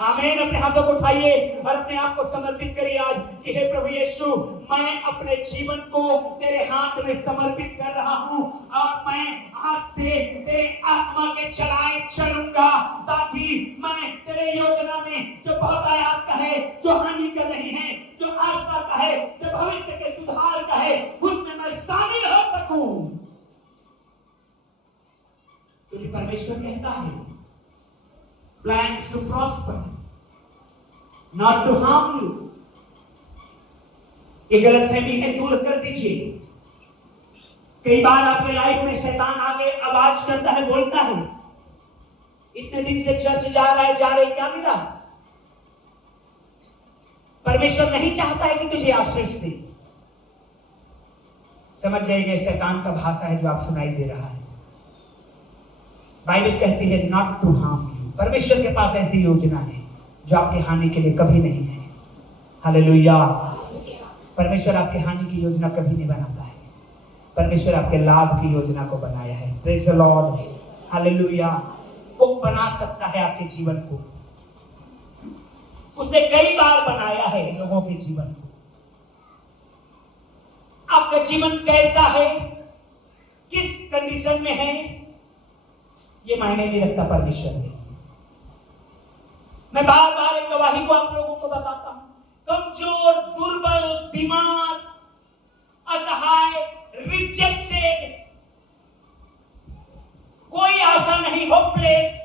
आमीन। अपने हाथों को उठाइए और अपने आप को समर्पित करिए आज कि हे प्रभु यीशु, मैं अपने जीवन को तेरे हाथ में समर्पित कर रहा हूं और मैं आज से तेरे आत्मा के चलाए चलूंगा, ताकि मैं तेरे योजना में जो बहुतायात का है, जो हानि का नहीं है, जो आशा का है, जो भविष्य के सुधार का है, उसमें मैं शामिल हो सकूं। क्योंकि परमेश्वर कहता है plans to prosper, not to harm you। ये गलतफहमी है, दूर कर दीजिए। कई बार आपके लाइफ में शैतान आगे आवाज करता है, बोलता है, इतने दिन से चर्च जा रहे क्या मिला? परमेश्वर नहीं चाहता है कि तुझे आशीष दे। समझ जाइए, शैतान का भाषा है जो आप सुनाई दे रहा है। बाइबल कहती है नॉट टू हार्म। परमेश्वर के पास ऐसी योजना है जो आपकी हानि के लिए कभी नहीं है। हालेलुया। परमेश्वर आपकी हानि की योजना कभी नहीं बनाता है, परमेश्वर आपके लाभ की योजना को बनाया है। Praise the Lord, hallelujah. वो बना सकता है आपके जीवन को, उसने कई बार बनाया है लोगों के जीवन को। आपका जीवन कैसा है, किस कंडीशन में है, ये मायने नहीं रखता परमेश्वर ने। मैं बार बार एक गवाही को आप लोगों को बताता हूं, कमजोर, दुर्बल, बीमार, असहाय, रिजेक्टेड, कोई आशा नहीं, होपलेस,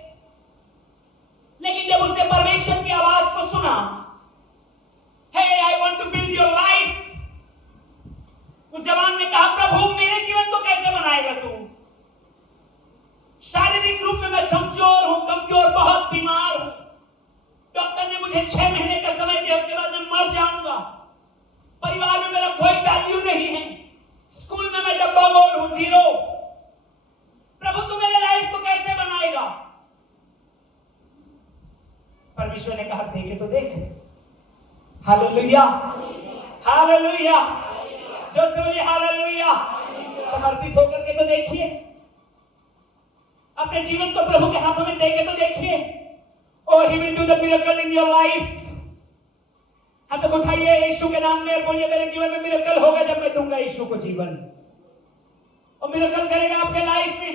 लेकिन जब उसने परमेश्वर की आवाज को सुना, हे I want to build your life, उस जवान ने कहा प्रभु मेरे जीवन को कैसे बनाएगा तू? शारीरिक रूप में मैं कमजोर हूं, बहुत बीमार हूं। डॉक्टर ने मुझे 6 महीने का समय दिया, उसके बाद मैं मर जाऊंगा। परिवार में मेरा कोई वैल्यू नहीं है, स्कूल में मैं डब्बा बोल हूं, 0। प्रभु तू मेरे लाइफ को कैसे बनाएगा? परमेश्वर ने कहा देखे तो देख। हालेलुया, हालेलुया, जो से बोलिए हालेलुया। समर्पित होकर के तो देखिए, अपने जीवन को प्रभु के हाथों में देके तो देखिए। Oh, he will do the miracle in your life। हाथ उठाइए यीशु के नाम में, बोलिए मेरे जीवन में मिरेकल होगा जब मैं दूंगा यीशु को जीवन। और मिरेकल करेगा आपके लाइफ में।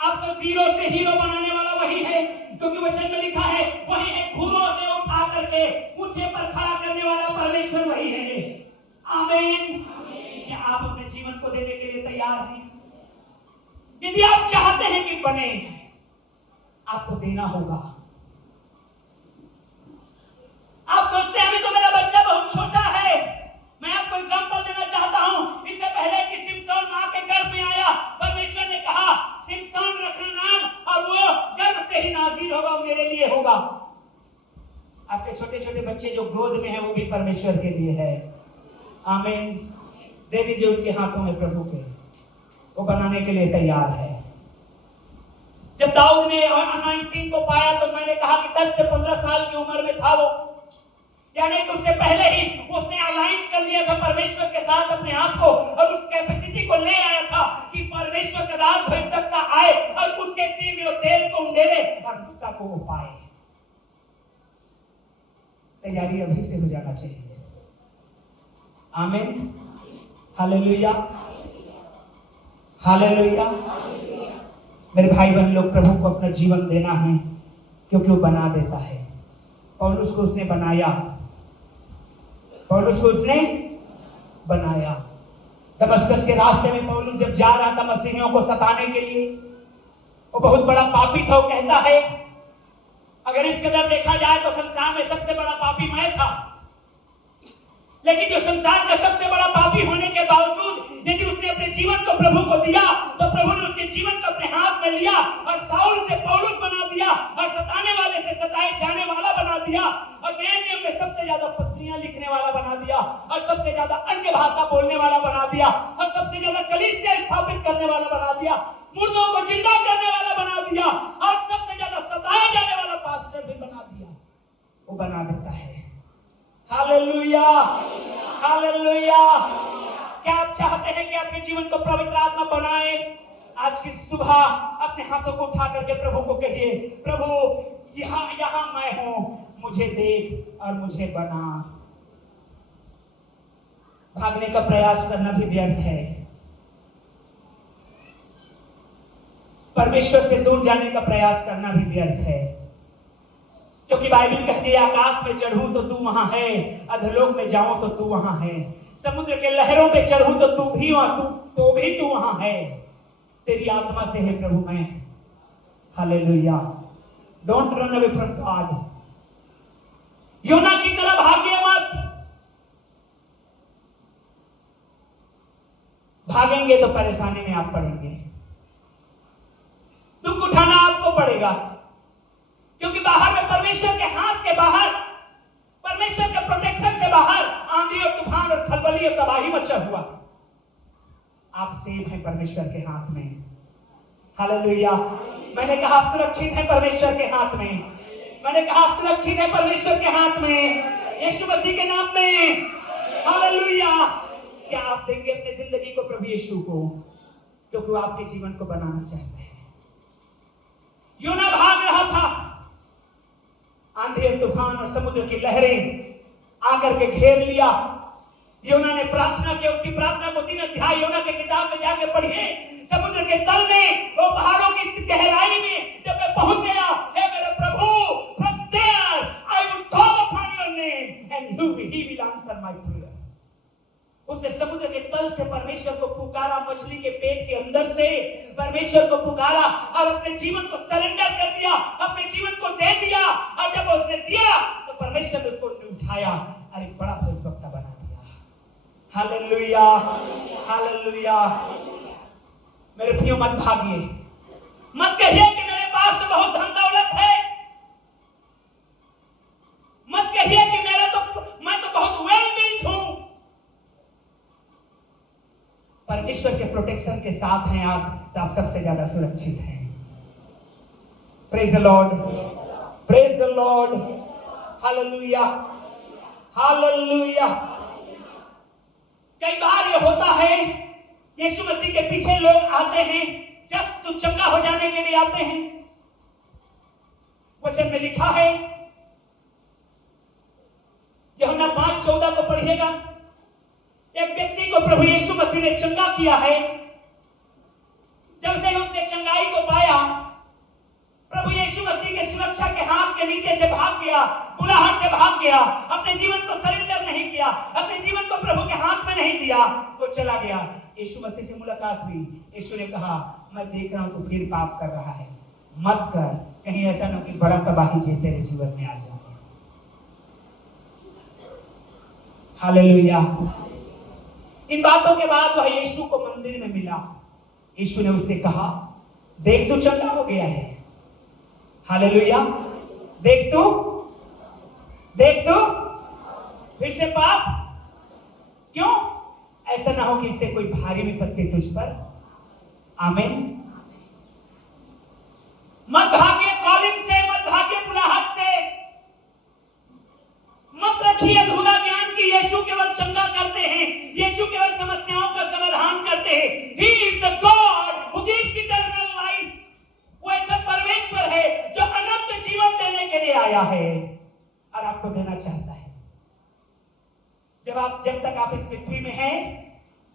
आपको 0 से हीरो बनाने वाला वही है, क्योंकि वचन में लिखा है वही है, घुरों से उठा करके ऊंचे पर खड़ा करने वाला परमेश्वर वही है। आमीन। क्या आप अपने जीवन को देने के लिए तैयार हैं? यदि आप चाहते हैं कि बने, आपको देना होगा। आप सोचते हैं अभी तो मेरा बच्चा बहुत छोटा है, परमेश्वर के लिए है। आमीन। दे दीजिए उनके हाथों में प्रभु के, वो बनाने के लिए तैयार है। जब दाऊद ने अनाइंटिंग को पाया तो मैंने कहा कि 10 से 15 साल की उम्र में था वो, यानी कि उससे पहले ही उसने अलाइन कर लिया था परमेश्वर के साथ अपने आप को, और उस कैपेसिटी को ले आया था कि परमेश्वर का राज भविष्यता आए और उसके सिर में वो तेल को उंडेले और मूसा को वो पाए। तैयारी अभी से हो जाना चाहिए। आमीन। Hallelujah, hallelujah. मेरे भाई बहन लोग, प्रभु को अपना जीवन देना है क्योंकि वो बना देता है। पौलुस को उसने बनाया, पौलुस को उसने बनाया। दमस्कस के रास्ते में पौलुस जब जा रहा था मसीहियों को सताने के लिए, वो बहुत बड़ा पापी था। वो कहता है अगर इस कदर देखा जाए तो संसार में सबसे बड़ा पापी मैं था, लेकिन जो संसार का सबसे बड़ा पापी होने के बावजूद यदि उसने अपने जीवन को प्रभु को दिया तो प्रभु ने उसके जीवन को अपने हाथ में लिया और साउल से पौलुस बना दिया और सताने वाले से सताए जाने वाला बना दिया और नए नियम में सबसे ज्यादा पत्रियां लिखने वाला बना दिया और सबसे ज्यादा अन्य भाषा बोलने वाला बना दिया और सबसे ज्यादा कलीसिया स्थापित करने वाला बना दिया, मुर्दों को जिंदा करने वाला बना दिया और सबसे ज्यादा सताए जाने वाला पास्टर भी बना दिया। वो बना देता है। Hallelujah, hallelujah. क्या आप चाहते हैं कि आपके जीवन को पवित्र आत्मा बनाए? आज की सुबह अपने हाथों को उठा करके प्रभु को कहिए, प्रभु यहाँ मैं हूं, मुझे देख और मुझे बना। भागने का प्रयास करना भी व्यर्थ है, परमेश्वर से दूर जाने का प्रयास करना भी व्यर्थ है, क्योंकि बाइबल कहती है आकाश में चढ़ूं तो तू वहां है, अधोलोक में जाऊं तो तू वहां है, समुद्र के लहरों पे चढ़ूं तो तू भी वहां है। तेरी आत्मा से है प्रभु मैं। Hallelujah. Don't run away from God. योना की तरह भागिए मत। भागेंगे तो परेशानी में आप पड़ेंगे, दुख उठाना आपको पड़ेगा, क्योंकि बाहर में परमेश्वर के हाथ के बाहर, परमेश्वर के प्रोटेक्शन से बाहर आंधी और तूफान और खलबली और तबाही मचा हुआ। आप सेफ हैं परमेश्वर के हाथ में। हालेलुया। मैंने कहा आप सुरक्षित हैं परमेश्वर के हाथ में। मैंने कहा आप सुरक्षित हैं परमेश्वर के हाथ में, यीशु मसीह के नाम में। हालेलुया। क्या आप देंगे अपनी जिंदगी को प्रभु यीशु को, क्योंकि वो आपके जीवन को बनाना चाहते हैं। योना भाग रहा था, आंधी तूफान और समुद्र की लहरें आकर के घेर लिया। योना ने प्रार्थना की, उसकी प्रार्थना को 3 अध्याय योना के किताब में जाके पढ़िए। समुद्र के तल में, वो पहाड़ों की गहराई में जब मैं पहुंच गया, हे मेरे प्रभु, from there I will call upon your name and he will answer my prayer। उसने समुद्र के तल से परमेश्वर को पुकारा, मछली के पेट के अंदर से परमेश्वर को पुकारा और अपने जीवन को सरेंडर कर दिया, अपने जीवन को दे दिया। और जब उसने दिया तो परमेश्वर ने उसको उठाया और एक बड़ा भविष्यवक्ता बना दिया। Hallelujah, hallelujah. मेरे प्रियो, मत भागिए, मत कहिए कि मेरे पास तो बहुत धन दौलत है, मत कहिए कि मैं तो बहुत वेल बिल्ट हूं। परमेश्वर के प्रोटेक्शन के साथ हैं आप, तो आप सबसे ज्यादा सुरक्षित हैं। Praise the Lord, praise the Lord. Hallelujah, hallelujah. कई बार ये होता है, यीशु मसीह के पीछे लोग आते हैं, जस्ट तू चंगा हो जाने के लिए आते हैं। वचन में लिखा है, यूहन्ना 5:14 को पढ़िएगा। एक व्यक्ति को प्रभु यीशु मसीह ने चंगा किया है। जब से उसने चंगाई को पाया, प्रभु यीशु मसीह के सुरक्षा के हाथ के नीचे से भाग गया, बुलाहट से भाग गया, अपने जीवन को सरेंडर नहीं किया, अपने जीवन को प्रभु के हाथ में नहीं दिया, वो चला गया। यीशु मसीह से मुलाकात हुई, यीशु ने कहा मैं देख रहा हूं तू फिर पाप कर रहा है, मत कर, कहीं ऐसा ना कि बड़ा तबाही तेरे जीवन में आ जाए। हालेलुया। इन बातों के बाद वह यीशु को मंदिर में मिला। यीशु ने उससे कहा, देख तू चंगा हो गया है। हालेलुया। देख तू फिर से पाप क्यों? ऐसा ना हो कि इससे कोई भारी विपत्ति तुझ पर। आमीन। मत भागिए कॉलिंग से, मत भागिए पुनाहट से, मत रखिए अधूरा ज्ञान की यीशु केवल चंगा करते हैं, यीशु केवल समस्याओं का समाधान करते हैं। He is the God who gives eternal life। वो ऐसा परमेश्वर है जो अनंत जीवन देने के लिए आया है और आपको देना चाहता है। जब तक आप इस पृथ्वी में हैं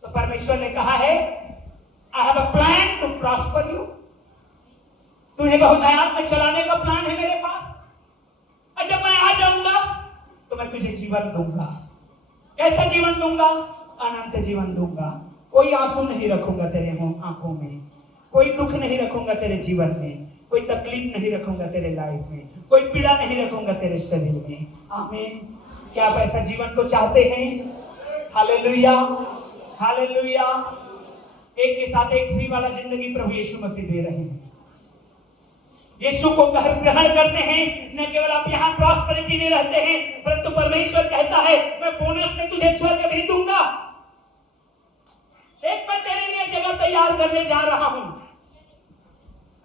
तो परमेश्वर ने कहा है I have a plan to prosper you। तुम्हें बहुतायात में चलाने का प्लान है मेरे पास, और जब मैं आ जाऊंगा तो मैं तुझे जीवन दूंगा। ऐसा जीवन दूंगा, अनंत जीवन दूंगा। कोई आंसू नहीं रखूंगा तेरे आंखों में, कोई दुख नहीं रखूंगा तेरे जीवन में, कोई तकलीफ नहीं रखूंगा तेरे लाइफ में, कोई पीड़ा नहीं रखूंगा तेरे शरीर में। आमीन। क्या आप ऐसा जीवन को चाहते हैं? Hallelujah, hallelujah. एक के साथ एक फ्री वाला जिंदगी प्रभु यीशु मसीह दे रहे हैं। यीशु को ग्रहण करते हैं, न केवल आप यहाँ प्रॉस्पेरिटी में रहते हैं, परंतु परमेश्वर कहता है मैं बोनस में तुझे स्वर्ग भी दूंगा। एक मैं तेरे लिए जगह तैयार करने जा रहा हूं,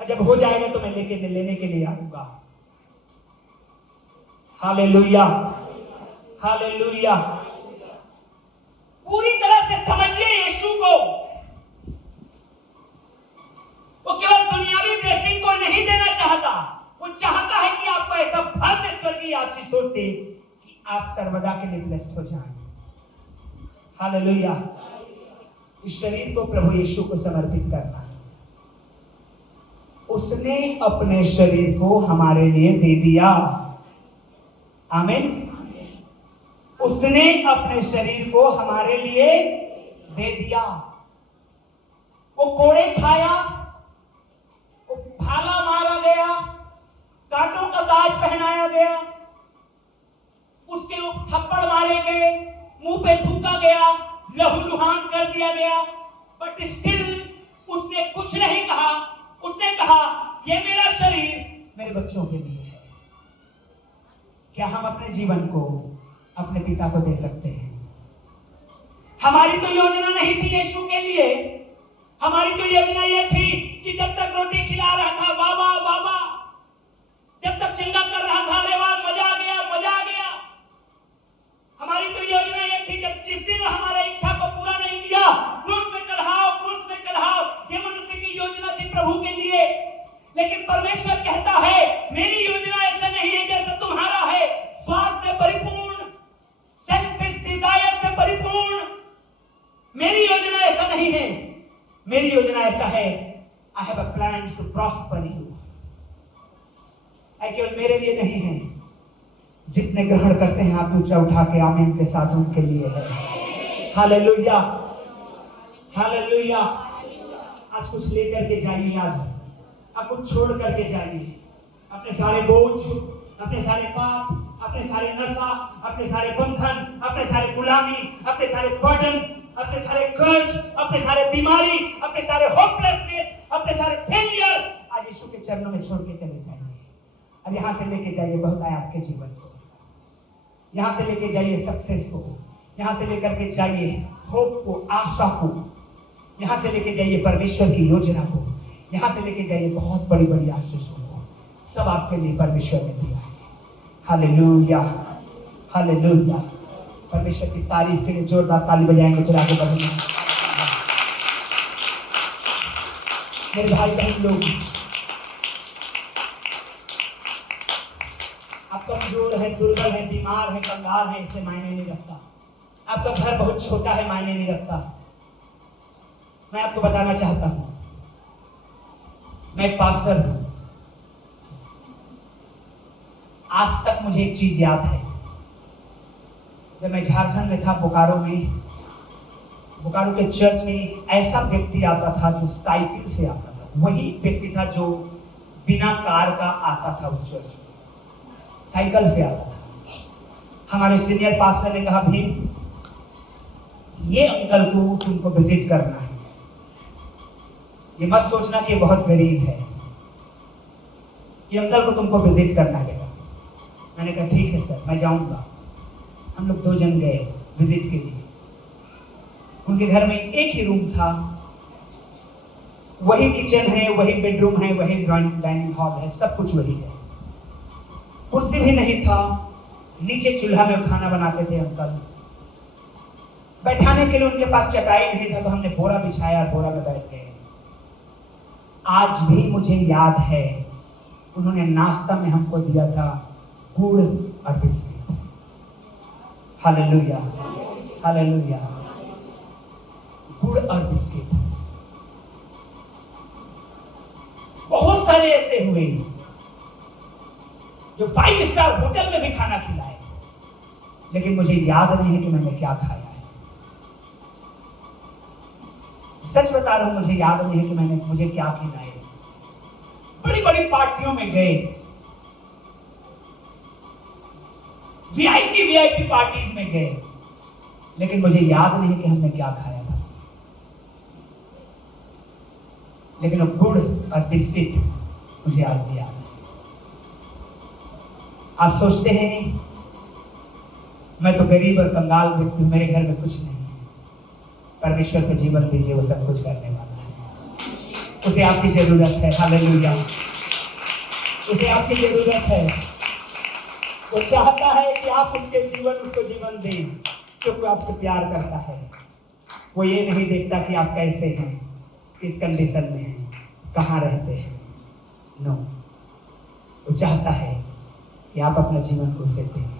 और जब हो जाएगा तो मैं लेने के लिए आऊंगा। Hallelujah, hallelujah. पूरी तरह से समझिए यीशु को। वो केवल दुनियावी ब्लेसिंग को नहीं देना चाहता, वो चाहता है कि आपको ऐसा भर दे स्वर्गीय आशीषों से कि आप सर्वदा के लिए ब्लेस्ड हो जाएं। हालेलुया। इस शरीर को प्रभु यीशु को समर्पित करना है। उसने अपने शरीर को हमारे लिए दे दिया। आमीन। उसने अपने शरीर को हमारे लिए दे दिया। वो कोड़े खाया, वो भाला मारा गया, कांटों का ताज पहनाया गया, उसके ऊपर थप्पड़ मारे गए, मुंह पे थूका गया, लहूलुहान कर दिया गया, बट स्टिल उसने कुछ नहीं कहा। उसने कहा ये मेरा शरीर मेरे बच्चों के लिए है। क्या हम अपने जीवन को अपने पिता को दे सकते हैं? हमारी तो योजना नहीं थी यीशु के लिए। हमारी तो योजना ये थी कि जब तक रोटी खिला रहा था बाबा बाबा, जब तक चिल्ला कर रहा था अरे वाह मजा आ गया मजा आ गया। हमारी तो योजना ये थी जब जिस दिन हमारा इच्छा को पूरा नहीं किया क्रूस में चढ़ाओ, क्रूस में चढ़ाओ। ये मनुष्य की योजना थी प्रभु के लिए। लेकिन परमेश्वर कहता है मेरी योजना ऐसा नहीं है जैसा तुम्हारा है, स्वार्थ से परिपूर्ण, सेल्फिश डिजायर से परिपूर्ण। मेरी योजना ऐसा नहीं है। मेरी योजना ऐसा है I have a plan to prosper you। केवल मेरे लिए नहीं है, जितने ग्रहण करते हैं हाथ ऊंचा उठा के आमीन के साथ उनके लिए है। Hallelujah, hallelujah. आज कुछ लेकर के जाइए, आज आप कुछ छोड़ करके जाइए। अपने सारे बोझ, अपने सारे पाप, अपने सारे नशा, अपने सारे बंधन, अपने सारे गुलामी, अपने सारे बर्डन, अपने सारे कर्ज, अपने सारे बीमारी, अपने सारे होपलेसनेस, अपने सारे फेलियर आज यीशु के चरणों में छोड़ के चले जाइए। और यहाँ से लेके जाइए बहुतायात के जीवन को, यहाँ से लेके जाइए सक्सेस को, यहाँ से लेकर के जाइए होप को, आशा को, यहाँ से लेके जाइए परमेश्वर की योजना को, यहाँ से लेके जाइए बहुत बड़ी बड़ी आशीषों को। सब आपके लिए परमेश्वर ने दिया है। Hallelujah, hallelujah. परमेश्वर की तारीफ के लिए जोरदार ताली बजाएंगे। फिर आगे बढ़ेंगे। मेरे भाई बहन लोग, आप कमजोर है, दुर्बल है, बीमार है, कंगाल है, इससे मायने नहीं रखता। आपका घर बहुत छोटा है, मायने नहीं रखता। मैं आपको बताना चाहता हूं, मैं एक पास्टर हूं। आज तक मुझे एक चीज याद है। जब मैं झारखंड में था, बोकारो के चर्च में ऐसा व्यक्ति आता था जो साइकिल से आता था। वही व्यक्ति था जो बिना कार का आता था उस चर्च में, साइकिल से आता था। हमारे सीनियर पास्टर ने कहा भीम, ये अंकल को तुमको विजिट करना है। ये मत सोचना कि ये बहुत गरीब है, ये अंकल को तुमको विजिट करना है बेटा। मैंने कहा ठीक है सर, मैं जाऊंगा। हम लोग 2 जन गए विजिट के लिए। उनके घर में एक ही रूम था, वही किचन है, वही बेडरूम है, वही डाइनिंग हॉल है, सब कुछ वही है। कुर्सी भी नहीं था, नीचे चूल्हा में खाना बनाते थे अंकल। बैठाने के लिए उनके पास चटाई नहीं था, तो हमने बोरा बिछाया, बोरा में बैठ गए। आज भी मुझे याद है उन्होंने नाश्ता में हमको दिया था गुड़ और बिस्किट। हालेलुया, हालेलुया, गुड़ और बिस्किट। बहुत सारे ऐसे हुए जो 5 स्टार होटल में भी खाना खिलाए, लेकिन मुझे याद नहीं है कि मैंने क्या खाया है। सच बता रहा हूं, मुझे याद नहीं है कि मुझे क्या खिलाए। बड़ी बड़ी पार्टियों में गए, वीआईपी पार्टीज में गए, लेकिन मुझे याद नहीं कि हमने क्या खाया था। लेकिन वो गुड़ और बिस्किट मुझे आज भी याद है। आप सोचते हैं मैं तो गरीब और कंगाल व्यक्ति हूं, मेरे घर में कुछ नहीं है। परमेश्वर को जीवन दीजिए, वो सब कुछ करने वाला है। उसे आपकी जरूरत है। हालेलुया, उसे आपकी जरूरत है। वो चाहता है कि आप उसको जीवन दें, क्योंकि आपसे प्यार करता है। वो ये नहीं देखता कि आप कैसे हैं, किस कंडीशन में हैं, कहाँ रहते हैं। नो, वो चाहता है कि आप अपना जीवन को उसे दें।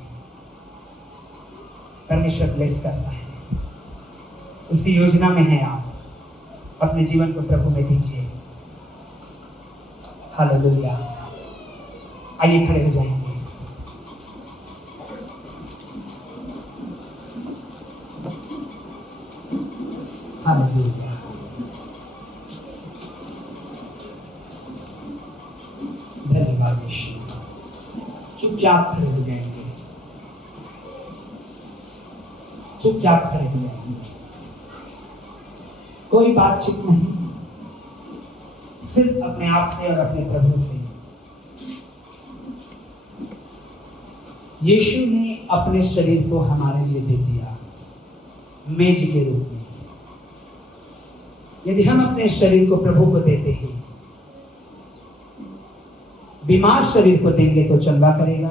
परमेश्वर ब्लेस करता है, उसकी योजना में है। आप अपने जीवन को प्रभु में दीजिए। हालेलुया। आइए खड़े हो जाएंगे। हालेलुया। धन्यवाद यीशु। चुपचाप खड़े हो जाएंगे, चुपचाप खड़े हो जाएंगे। कोई बातचीत नहीं, सिर्फ अपने आप से और अपने प्रभु से। यीशु ने अपने शरीर को हमारे लिए दे दिया मेज के रूप में। यदि हम अपने शरीर को प्रभु को देते हैं, बीमार शरीर को देंगे तो चंगा करेगा,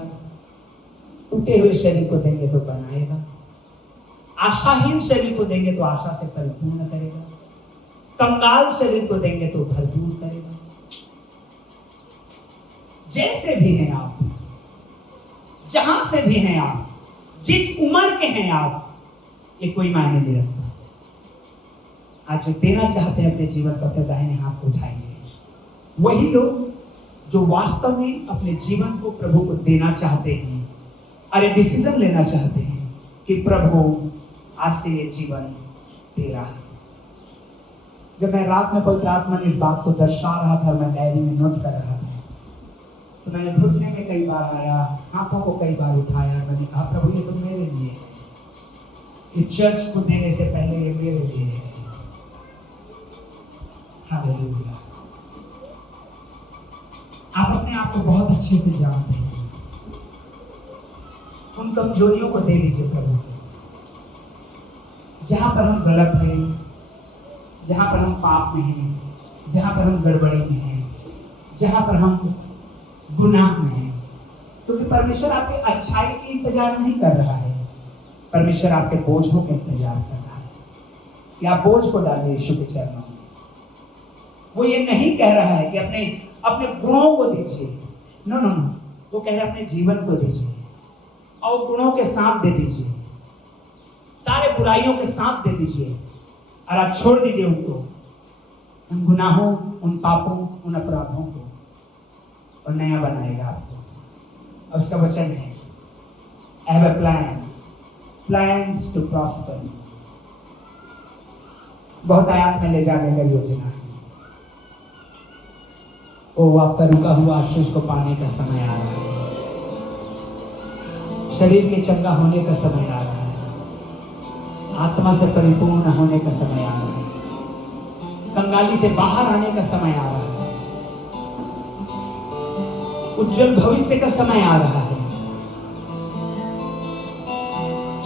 टूटे हुए शरीर को देंगे तो बनाएगा, आशाहीन शरीर को देंगे तो आशा से परिपूर्ण करेगा, कंगाल शरीर को देंगे तो भरपूर करेगा। जैसे भी हैं आप, जहां से भी हैं आप, जिस उम्र के हैं आप, ये कोई मायने नहीं रखता। आज जो देना चाहते हैं अपने जीवन को, अपने दाहिने हाथ को उठाइए। वही लोग जो वास्तव में अपने जीवन को प्रभु को देना चाहते हैं, अरे डिसीजन लेना चाहते हैं कि प्रभु आज से ये जीवन तेरा है। जब मैं रात में पवित्र आत्मा ने इस बात को दर्शा रहा था, मैं डायरी में नोट कर रहा था, तो मैंने घुटने में कई बार आया, हाथों को कई बार उठाया। मैंने कहा प्रभु ये तो मेरे लिए है, ये चर्च को देने से पहले ये मेरे लिए है। हालेलुया। आप अपने आप को बहुत अच्छे से जानते हैं। उन कमजोरियों को दे दीजिए प्रभु को, जहां पर हम गलत हैं, जहां पर हम पाप में हैं, जहां पर हम गड़बड़ी में हैं, जहां पर हम गुनाह में हैं। क्योंकि परमेश्वर आपके अच्छाई की इंतजार नहीं कर रहा है, परमेश्वर आपके बोझों का इंतजार कर रहा है कि आप बोझ को डालिए यीशु के चरणों में। वो ये नहीं कह रहा है कि अपने गुणों को दीजिए, नो नो नो, वो कह रहा है अपने जीवन को दीजिए और गुणों के साथ दे दीजिए, सारे बुराइयों के साथ दे दीजिए, और आप छोड़ दीजिए उनको, उन गुनाहों, उन पापों, उन अपराधों को, और नया बनाएगा आपको। और उसका वचन है, I have a plan, plans to prosper। बहुत आयात में ले जाने का योजना है। ओ आपका रुका हुआ आशीष को पाने का समय आ रहा है, शरीर के चंगा होने का समय आ रहा है, आत्मा से परिपूर्ण होने का समय आ रहा है, कंगाली से बाहर आने का समय आ रहा है, उज्जवल भविष्य का समय आ रहा है।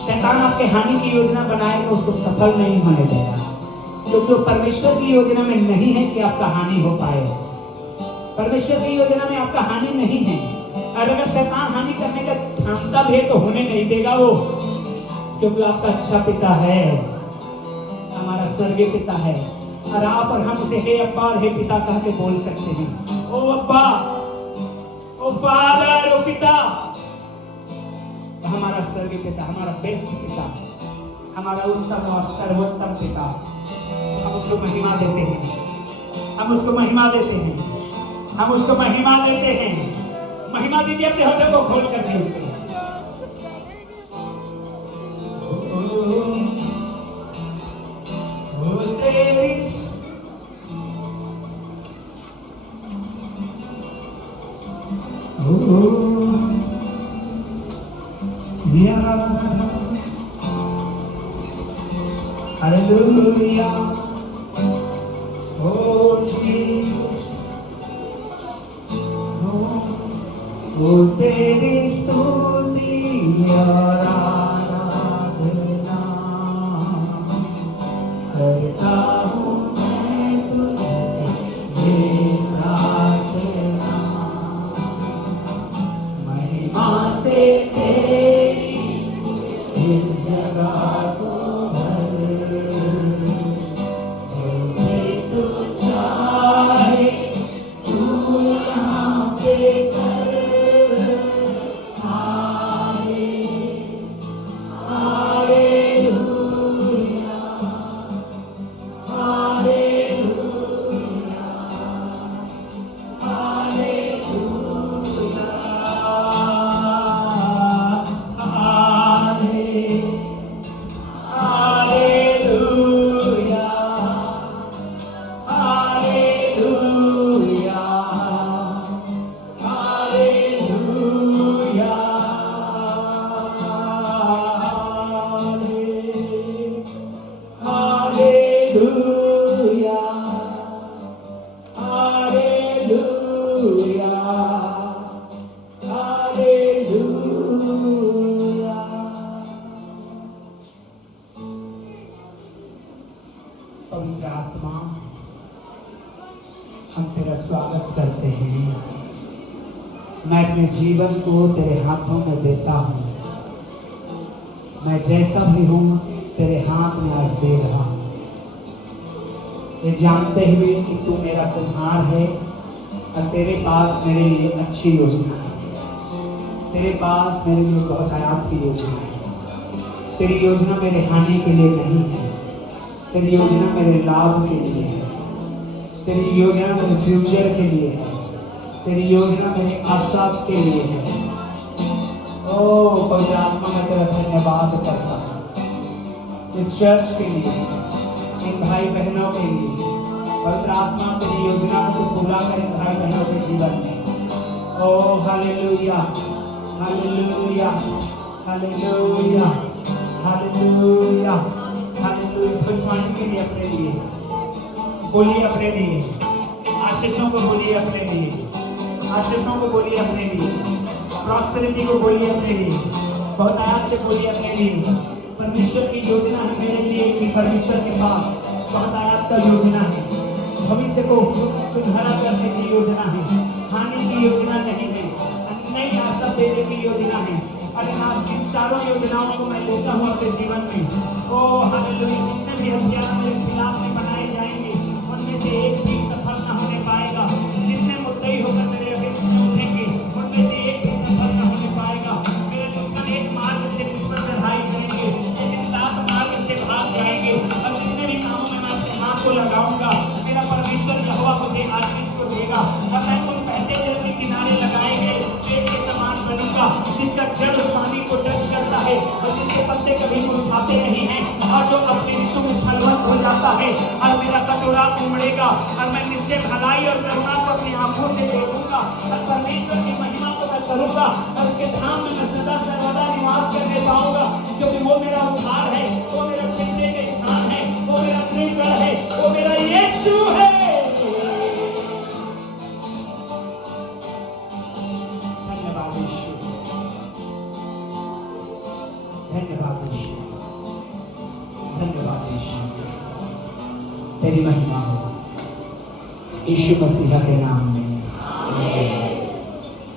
शैतान आपके हानि की योजना बनाएगा, उसको सफल नहीं होने देगा, क्योंकि वो परमेश्वर की योजना में नहीं है कि आपका हानि हो पाए। परमेश्वर की योजना में आपका हानि नहीं है, और अगर शैतान हानि करने का ठानता भी है तो होने नहीं देगा वो, क्योंकि आपका अच्छा पिता है, हमारा स्वर्गीय पिता है। और आप और हम उसे हे अब्बा और हे पिता कह के बोल सकते हैं। ओ अब्बा, ओ फादर, ओ पिता, हमारा स्वर्गीय पिता, हमारा बेस्ट पिता, हमारा उत्तम और सर्वोत्तम पिता। हम उसको महिमा देते हैं, हम उसको महिमा देते हैं, हम उसको महिमा देते हैं। महिमा दीजिए अपने होठों को खोल करके उसको। Hallelujah. Oh Jesus. Oh, तेरी स्तुति और आराधना करता हूँ मैं तुझसे ये प्रार्थना, महिमा से तेरी इस जगह को पवित्र आत्मा, हम तेरा स्वागत करते हैं। मैं अपने जीवन को तेरे हाथों में देता हूँ। मैं जैसा भी हूँ तेरे हाथ में आज दे रहा हूँ, ये जानते हुए कि तू मेरा कुम्हार है और तेरे पास मेरे लिए अच्छी योजना है। तेरे पास मेरे लिए बहुत आयात की योजना है। तेरी योजना मेरे हानि के लिए नहीं है, तेरी योजना मेरे लाभ के लिए है। तेरी योजना मेरे फ्यूचर के लिए है। तेरी योजना मेरी आशा के लिए है। ओ पवित्र आत्मा, मैं तेरा धन्यवाद करता हूँ इस चर्च के लिए, इन भाई बहनों के लिए। पवित्र आत्मा, तेरी योजना को तो पूरा कर इन भाई बहनों के जीवन में। ओ hallelujah, hallelujah, hallelujah, hallelujah, hallelujah. भविष्यवाणी के लिए अपने लिए बोलिए, अपने लिए आशीषों को बोलिए, अपने लिए आशीषों को बोलिए, अपने लिए प्रॉस्पेरिटी को बोलिए, अपने लिए बहुत आयात से बोलिए, अपने लिए। परमेश्वर की योजना है मेरे लिए कि परमेश्वर के पास बहुत आयात का योजना है। भविष्य को सुधारा करने की योजना है, हानि की योजना नहीं है, नई आशा देने की योजना है। अरे आप इन चारों योजनाओं को मैं लेता हूँ अपने जीवन में। ओ हालेलुया, जितने भी हथियार मेरे खिलाफ में बनाए जाएंगे उनमें से एक भी सफल न होने पाएगा। जितने मुद्दई होकर मेरे अगेंस्ट में उठेंगे उनमें से एक भी सफल न होने पाएगा। मेरे दुश्मन एक मार्ग से मुझ पर चढ़ाई करेंगे लेकिन 7 मार्ग से भाग जाएंगे। और जितने भी कामों में मैं अपने हाथ को लगाऊंगा मेरा परमेश्वर यहोवा मुझे आशीष को देगा। और मैं उस बहते जल के किनारे लगाए गए पेड़ के समान बनूंगा जिसका जड़ उस पानी को टच करता है और जिसके पत्ते कभी मुरझाते नहीं हैं और जो अपनी ऋतु में फलवंत हो जाता है। और मेरा कटोरा उमड़ेगा और मैं निश्चय भलाई और करुणा को अपनी आंखों से देखूंगा और परमेश्वर की महिमा को मैं करूंगा और उसके धाम में मैं सदा सर्वदा निवास करने पाऊंगा, क्योंकि वो मेरा उद्धार है, वो मेरा छिपने का स्थान है, वो मेरा तृणगढ़ है, वो मेरा यीशु है। धन्यवाद यीशु, धन्यवाद यीशु, तेरी महिमा हो यीशु मसीह के नाम में।